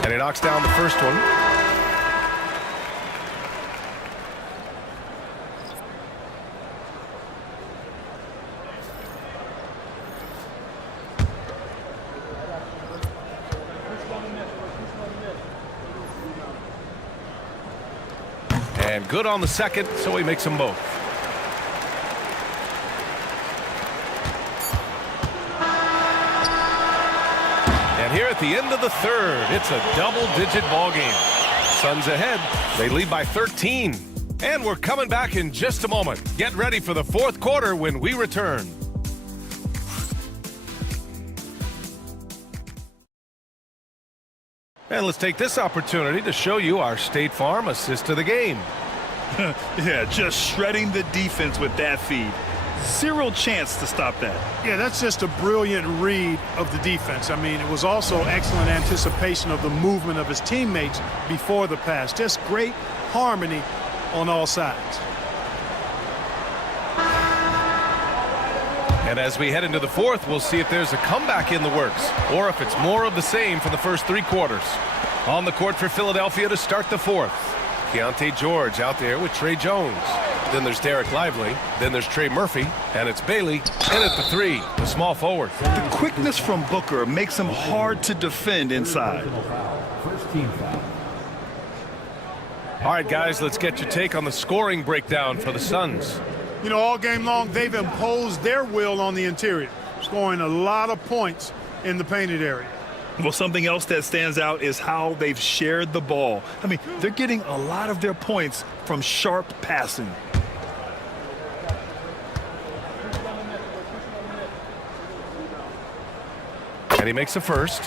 And he knocks down the first one. And good on the second, so he makes them both. And here at the end of the third, it's a double-digit ball game. Suns ahead. They lead by 13. And we're coming back in just a moment. Get ready for the fourth quarter when we return. And let's take this opportunity to show you our State Farm assist of the game. Yeah, just shredding the defense with that feed. Zero chance to stop that. Yeah, that's just a brilliant read of the defense. I mean, it was also excellent anticipation of the movement of his teammates before the pass. Just great harmony on all sides. And as we head into the fourth, we'll see if there's a comeback in the works or if it's more of the same for the first three quarters. On the court for Philadelphia to start the fourth. Keontae George out there with Trey Jones. Then there's Derek Lively. Then there's Trey Murphy. And it's Bailey in at the three, the small forward. The quickness from Booker makes him hard to defend inside. First team foul. All right, guys, let's get your take on the scoring breakdown for the Suns. You know, all game long, they've imposed their will on the interior, scoring a lot of points in the painted area. Well, something else that stands out is how they've shared the ball. I mean, they're getting a lot of their points from sharp passing. And he makes the first.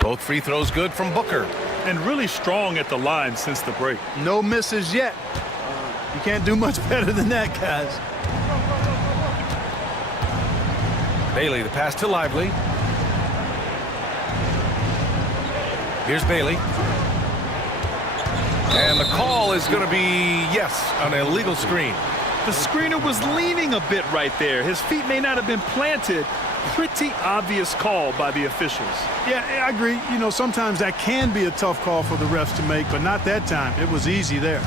Both free throws good from Booker. And really strong at the line since the break. No misses yet. You can't do much better than that, guys. Bailey, the pass to Lively. Here's Bailey. And the call is going to be, yes, an illegal screen. The screener was leaning a bit right there. His feet may not have been planted. Pretty obvious call by the officials. Yeah, I agree. You know, sometimes that can be a tough call for the refs to make, but not that time. It was easy there.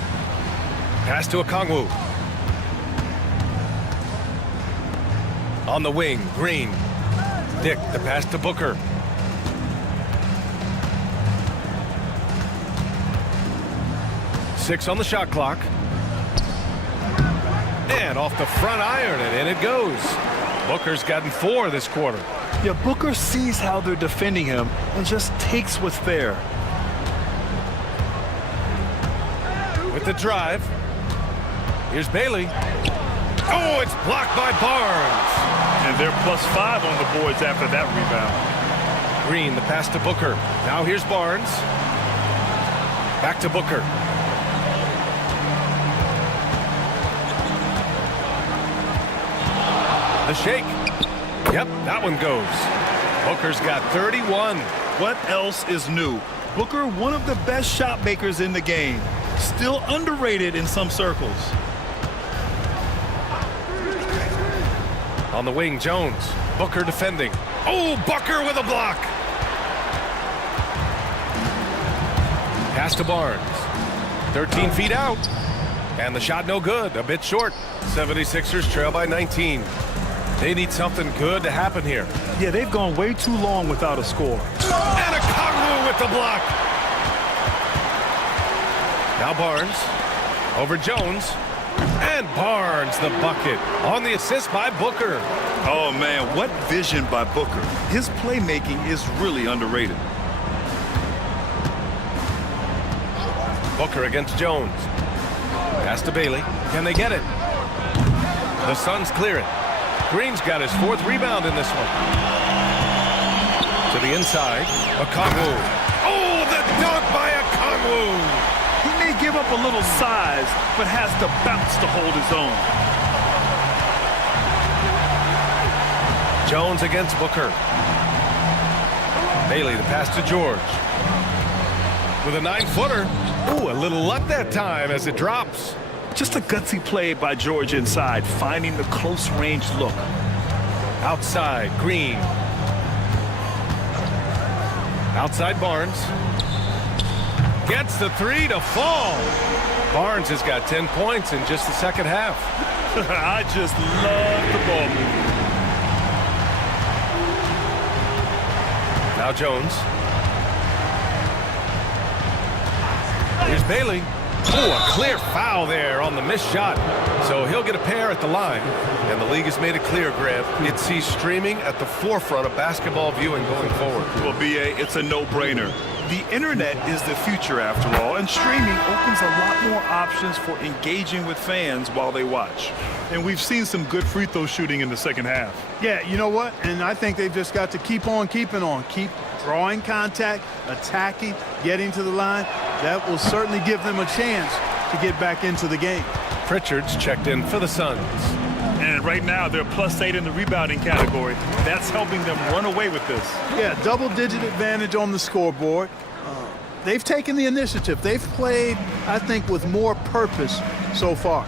Pass to Okongwu. On the wing, Green. Dick, the pass to Booker. Six on the shot clock. And off the front iron, and in it goes. Booker's gotten 4 this quarter. Yeah, Booker sees how they're defending him and just takes what's there. With the drive. Here's Bailey. Oh, it's blocked by Barnes. And they're +5 on the boards after that rebound. Green, the pass to Booker. Now here's Barnes. Back to Booker. The shake. Yep, that one goes. Booker's got 31. What else is new? Booker, one of the best shot makers in the game. Still underrated in some circles. On the wing, Jones. Booker defending. Oh, Booker with a block. Pass to Barnes. 13 feet out. And the shot no good. A bit short. 76ers trail by 19. They need something good to happen here. Yeah, they've gone way too long without a score. And Okongwu with the block. Now Barnes over Jones. And Barnes the bucket on the assist by Booker. Oh, man, what vision by Booker. His playmaking is really underrated. Booker against Jones. Pass to Bailey. Can they get it? The Suns clear it. Green's got his 4th rebound in this one. To the inside. Okongwu. Oh, the dunk by Okongwu. He may give up a little size, but has to bounce to hold his own. Jones against Booker. Bailey, the pass to George. With a 9-footer. Ooh, a little luck that time as it drops. Just a gutsy play by George inside, finding the close-range look. Outside, Green. Outside, Barnes. Gets the 3 to fall. Barnes has got 10 points in just the second half. I just love the ball movement. Now Jones. Here's Bailey. Oh, a clear foul there on the missed shot. So he'll get a pair at the line. And the league has made it clear, Grant. It sees streaming at the forefront of basketball viewing going forward. Well, B.A., it's a no-brainer. The internet is the future, after all, and streaming opens a lot more options for engaging with fans while they watch. And we've seen some good free throw shooting in the second half. Yeah, you know what? And I think they've just got to keep on keeping on. Keep drawing contact, attacking, getting to the line. That will certainly give them a chance to get back into the game. Pritchard's checked in for the Suns. And right now, they're +8 in the rebounding category. That's helping them run away with this. Yeah, double-digit advantage on the scoreboard. They've taken the initiative. They've played, I think, with more purpose so far.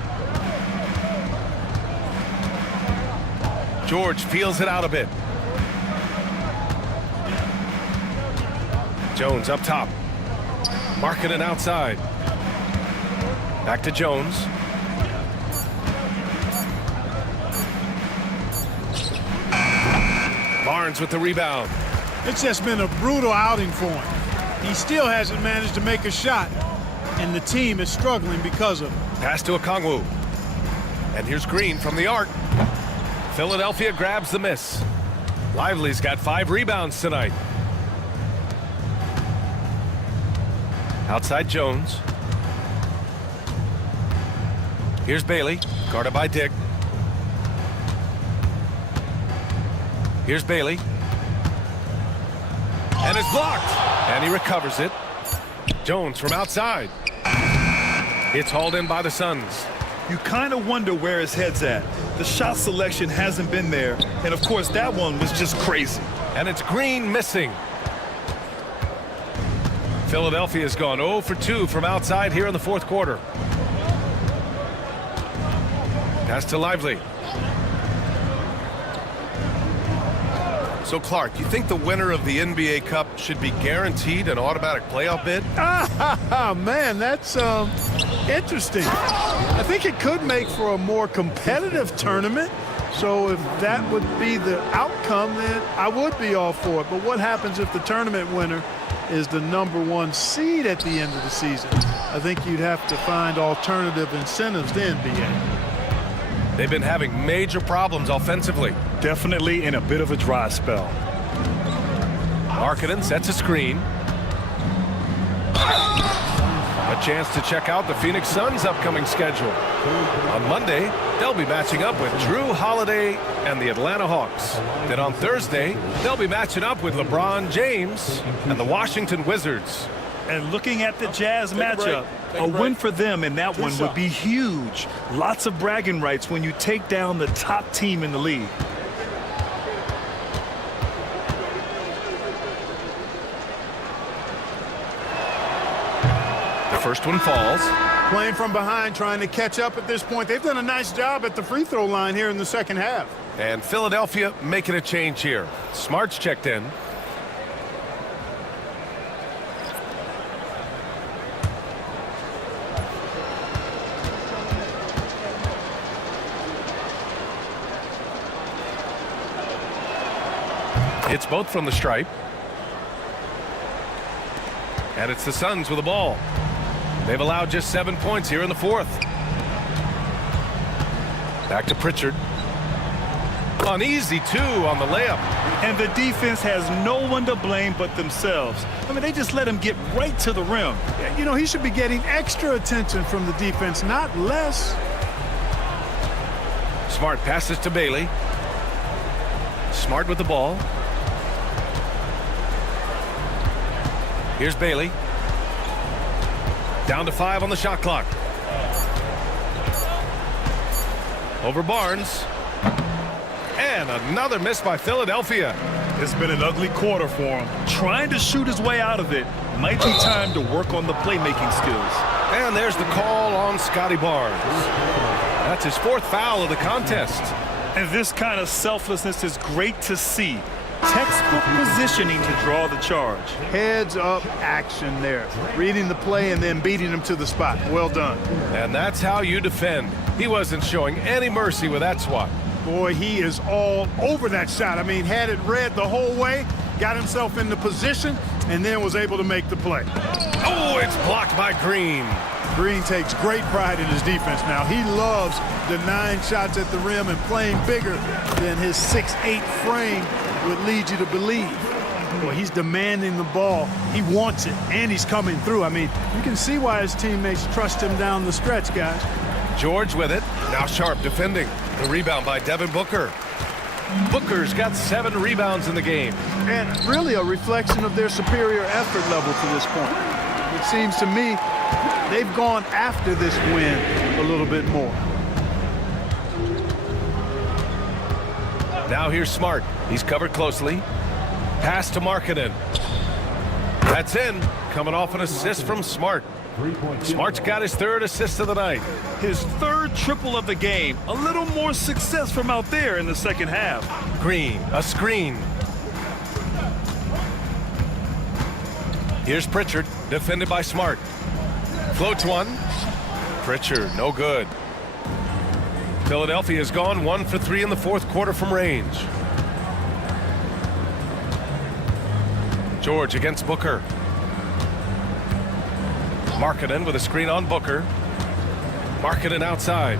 George feels it out a bit. Jones up top. Marking it outside. Back to Jones. Barnes with the rebound. It's just been a brutal outing for him. He still hasn't managed to make a shot, and the team is struggling because of it. Pass to Okongwu. And here's Green from the arc. Philadelphia grabs the miss. Lively's got 5 rebounds tonight. Outside Jones. Here's Bailey, guarded by Dick. Here's Bailey. And it's blocked. And he recovers it. Jones from outside. It's hauled in by the Suns. You kind of wonder where his head's at. The shot selection hasn't been there. And, of course, that one was just crazy. And it's Green missing. Philadelphia's gone 0 for 2 from outside here in the 4th quarter. Pass to Lively. So, Clark, you think the winner of the NBA Cup should be guaranteed an automatic playoff bid? Man, that's interesting. I think it could make for a more competitive tournament. So if that would be the outcome, then I would be all for it. But what happens if the tournament winner is the #1 seed at the end of the season? I think you'd have to find alternative incentives then, B.A. They've been having major problems offensively. Definitely in a bit of a dry spell. Markkanen sets a screen. A chance to check out the Phoenix Suns' upcoming schedule. On Monday, they'll be matching up with Drew Holiday and the Atlanta Hawks. Then on Thursday, they'll be matching up with LeBron James and the Washington Wizards. And looking at the Jazz matchup, a win for them in that one would be huge. Lots of bragging rights when you take down the top team in the league. The first one falls. Playing from behind, trying to catch up at this point. They've done a nice job at the free throw line here in the second half. And Philadelphia making a change here. Smart's checked in. It's both from the stripe. And it's the Suns with the ball. They've allowed just 7 points here in the 4th. Back to Pritchard. An easy 2 on the layup. And the defense has no one to blame but themselves. I mean, they just let him get right to the rim. You know, he should be getting extra attention from the defense, not less. Smart passes to Bailey. Smart with the ball. Here's Bailey. Down to 5 on the shot clock. Over Barnes. And another miss by Philadelphia. It's been an ugly quarter for him. Trying to shoot his way out of it. Might be time to work on the playmaking skills. And there's the call on Scotty Barnes. That's his 4th foul of the contest. And this kind of selflessness is great to see. Textbook positioning to draw the charge. Heads up action there. Reading the play and then beating him to the spot. Well done. And that's how you defend. He wasn't showing any mercy with that swat. Boy, he is all over that shot. I mean, had it read the whole way, got himself in the position, and then was able to make the play. Oh, it's blocked by Green. Green takes great pride in his defense now. He loves denying shots at the rim and playing bigger than his 6'8" frame would lead you to believe. Boy, he's demanding the ball. He wants it, and he's coming through. I mean, you can see why his teammates trust him down the stretch, guys. George with it. Now Sharp defending. The rebound by Devin Booker. Booker's got 7 rebounds in the game. And really a reflection of their superior effort level to this point. It seems to me they've gone after this win a little bit more. Now here's Smart. He's covered closely. Pass to Markkanen. That's in. Coming off an assist from Smart. Smart's got his 3rd assist of the night. His 3rd triple of the game. A little more success from out there in the second half. Green, a screen. Here's Pritchard, defended by Smart. Floats one. Pritchard, no good. Philadelphia has gone 1 for 3 in the 4th quarter from range. George against Booker. Markkanen with a screen on Booker. Markkanen outside.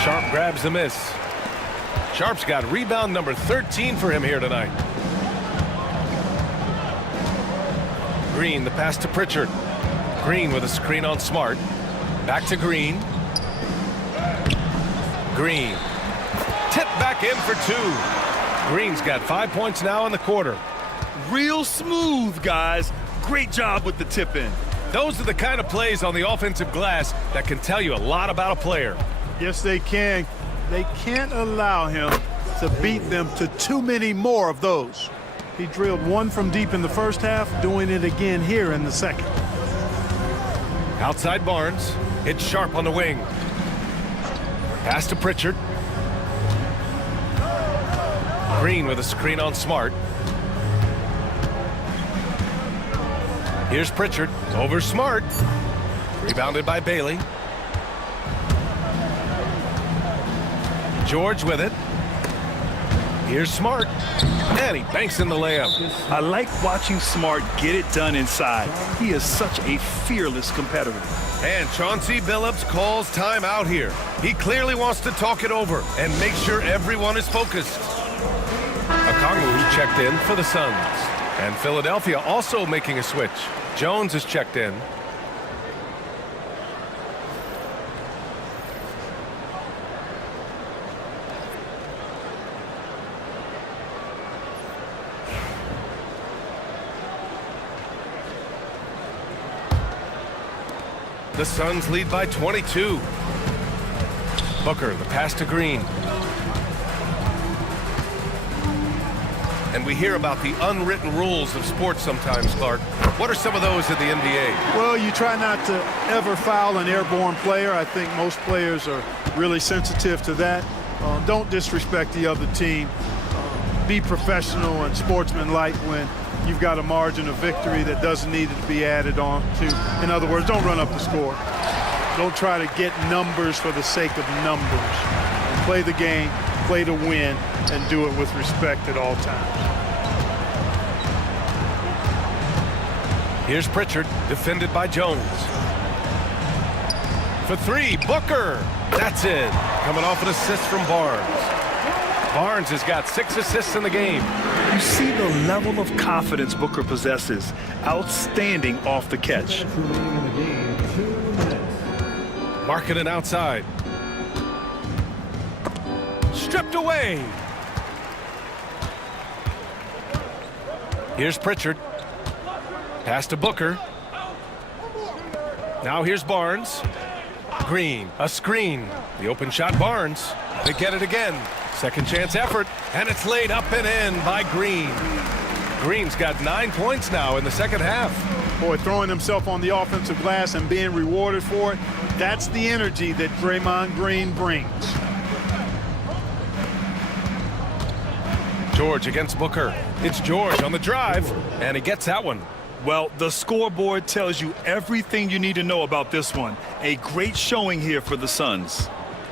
Sharp grabs the miss. Sharp's got rebound number 13 for him here tonight. Green, the pass to Pritchard. Green with a screen on Smart. Back to Green. Green. Tip back in for 2. Green's got 5 points now in the quarter. Real smooth, guys. Great job with the tip in. Those are the kind of plays on the offensive glass that can tell you a lot about a player. Yes, they can. They can't allow him to beat them to too many more of those. He drilled 1 from deep in the first half, doing it again here in the second. Outside Barnes. It's Sharp on the wing. Pass to Pritchard. Green with a screen on Smart. Here's Pritchard over Smart. Rebounded by Bailey. George with it. Here's Smart. And he banks in the layup. I like watching Smart get it done inside. He is such a fearless competitor. And Chauncey Billups calls time out here. He clearly wants to talk it over and make sure everyone is focused. Okongwu's checked in for the Suns. And Philadelphia also making a switch. Jones is checked in. The Suns lead by 22. Booker, the pass to Green. And we hear about the unwritten rules of sports sometimes, Clark. What are some of those in the NBA? Well, you try not to ever foul an airborne player. I think most players are really sensitive to that. Don't disrespect the other team. Be professional and sportsmanlike when you've got a margin of victory that doesn't need to be added on to. In other words, don't run up the score. Don't try to get numbers for the sake of numbers. Play the game, play to win, and do it with respect at all times. Here's Pritchard, defended by Jones. For three, Booker. That's in. Coming off an assist from Barnes. Barnes has got 6 assists in the game. You see the level of confidence Booker possesses. Outstanding off the catch. Marking it outside. Stripped away. Here's Pritchard. Pass to Booker. Now here's Barnes. Green, a screen. The open shot, Barnes. They get it again. Second chance effort, and it's laid up and in by Green. Green's got 9 points now in the second half. Boy, throwing himself on the offensive glass and being rewarded for it, that's the energy that Draymond Green brings. George against Booker. It's George on the drive, and he gets that one. Well, the scoreboard tells you everything you need to know about this one. A great showing here for the Suns.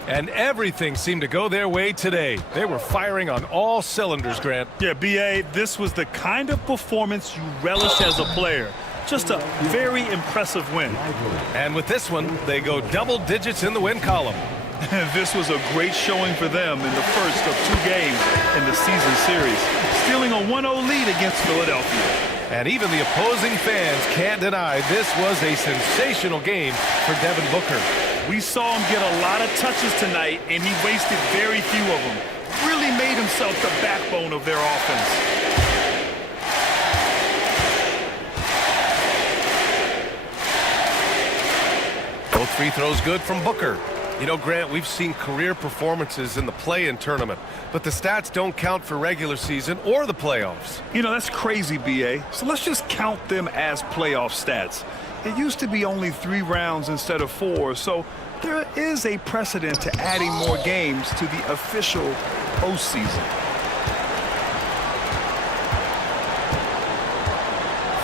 And everything seemed to go their way today. They were firing on all cylinders, Grant. Yeah, B.A., this was the kind of performance you relish as a player. Just a very impressive win. And with this one, they go double digits in the win column. This was a great showing for them in the first of 2 games in the season series, stealing a 1-0 lead against Philadelphia. And even the opposing fans can't deny this was a sensational game for Devin Booker. We saw him get a lot of touches tonight, and he wasted very few of them. Really made himself the backbone of their offense. Both free throws good from Booker. You know, Grant, we've seen career performances in the play-in tournament, but the stats don't count for regular season or the playoffs. You know, that's crazy, B.A. So let's just count them as playoff stats. It used to be only 3 rounds instead of 4, so there is a precedent to adding more games to the official postseason.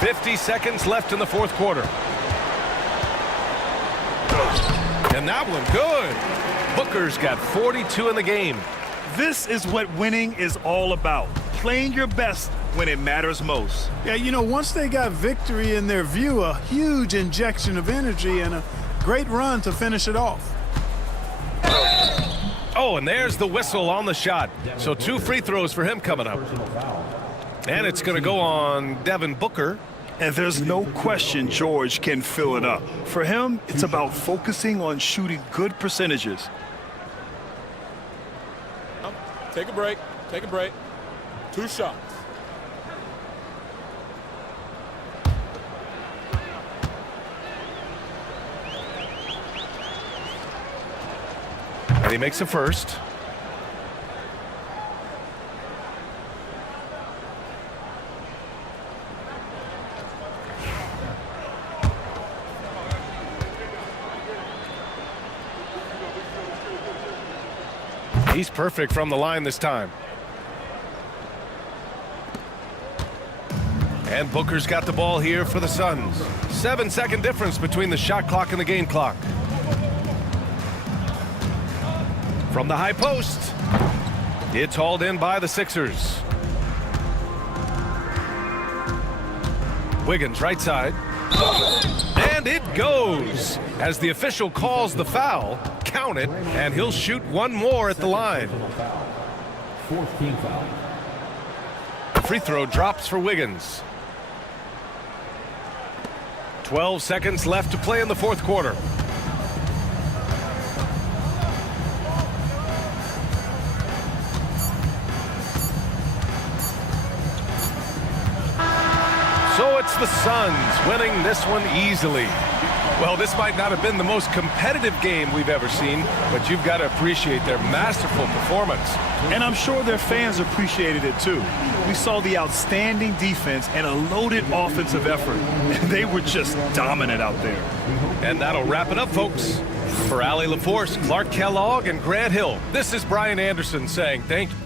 50 seconds left in the fourth quarter. And that one good. Booker's got 42 in the game. This is what winning is all about. Playing your best when it matters most. Yeah, you know, once they got victory in their view, a huge injection of energy and a great run to finish it off. Oh, and there's the whistle on the shot. So 2 free throws for him coming up. And it's going to go on Devin Booker. And there's no question George can fill it up. For him, it's about focusing on shooting good percentages. Take a break. Take a break. 2 shots. And he makes a first. He's perfect from the line this time. And Booker's got the ball here for the Suns. 7-second difference between the shot clock and the game clock. From the high post, it's hauled in by the Sixers. Wiggins right side. And it goes. As the official calls the foul, count it, and he'll shoot 1 more at the line. 14th foul. Free throw drops for Wiggins. 12 seconds left to play in the fourth quarter. So it's the Suns winning this one easily. Well, this might not have been the most competitive game we've ever seen, but you've got to appreciate their masterful performance. And I'm sure their fans appreciated it too. We saw the outstanding defense and a loaded offensive effort. They were just dominant out there. And that'll wrap it up, folks. For Allie LaForce, Clark Kellogg, and Grant Hill, this is Brian Anderson saying thank you.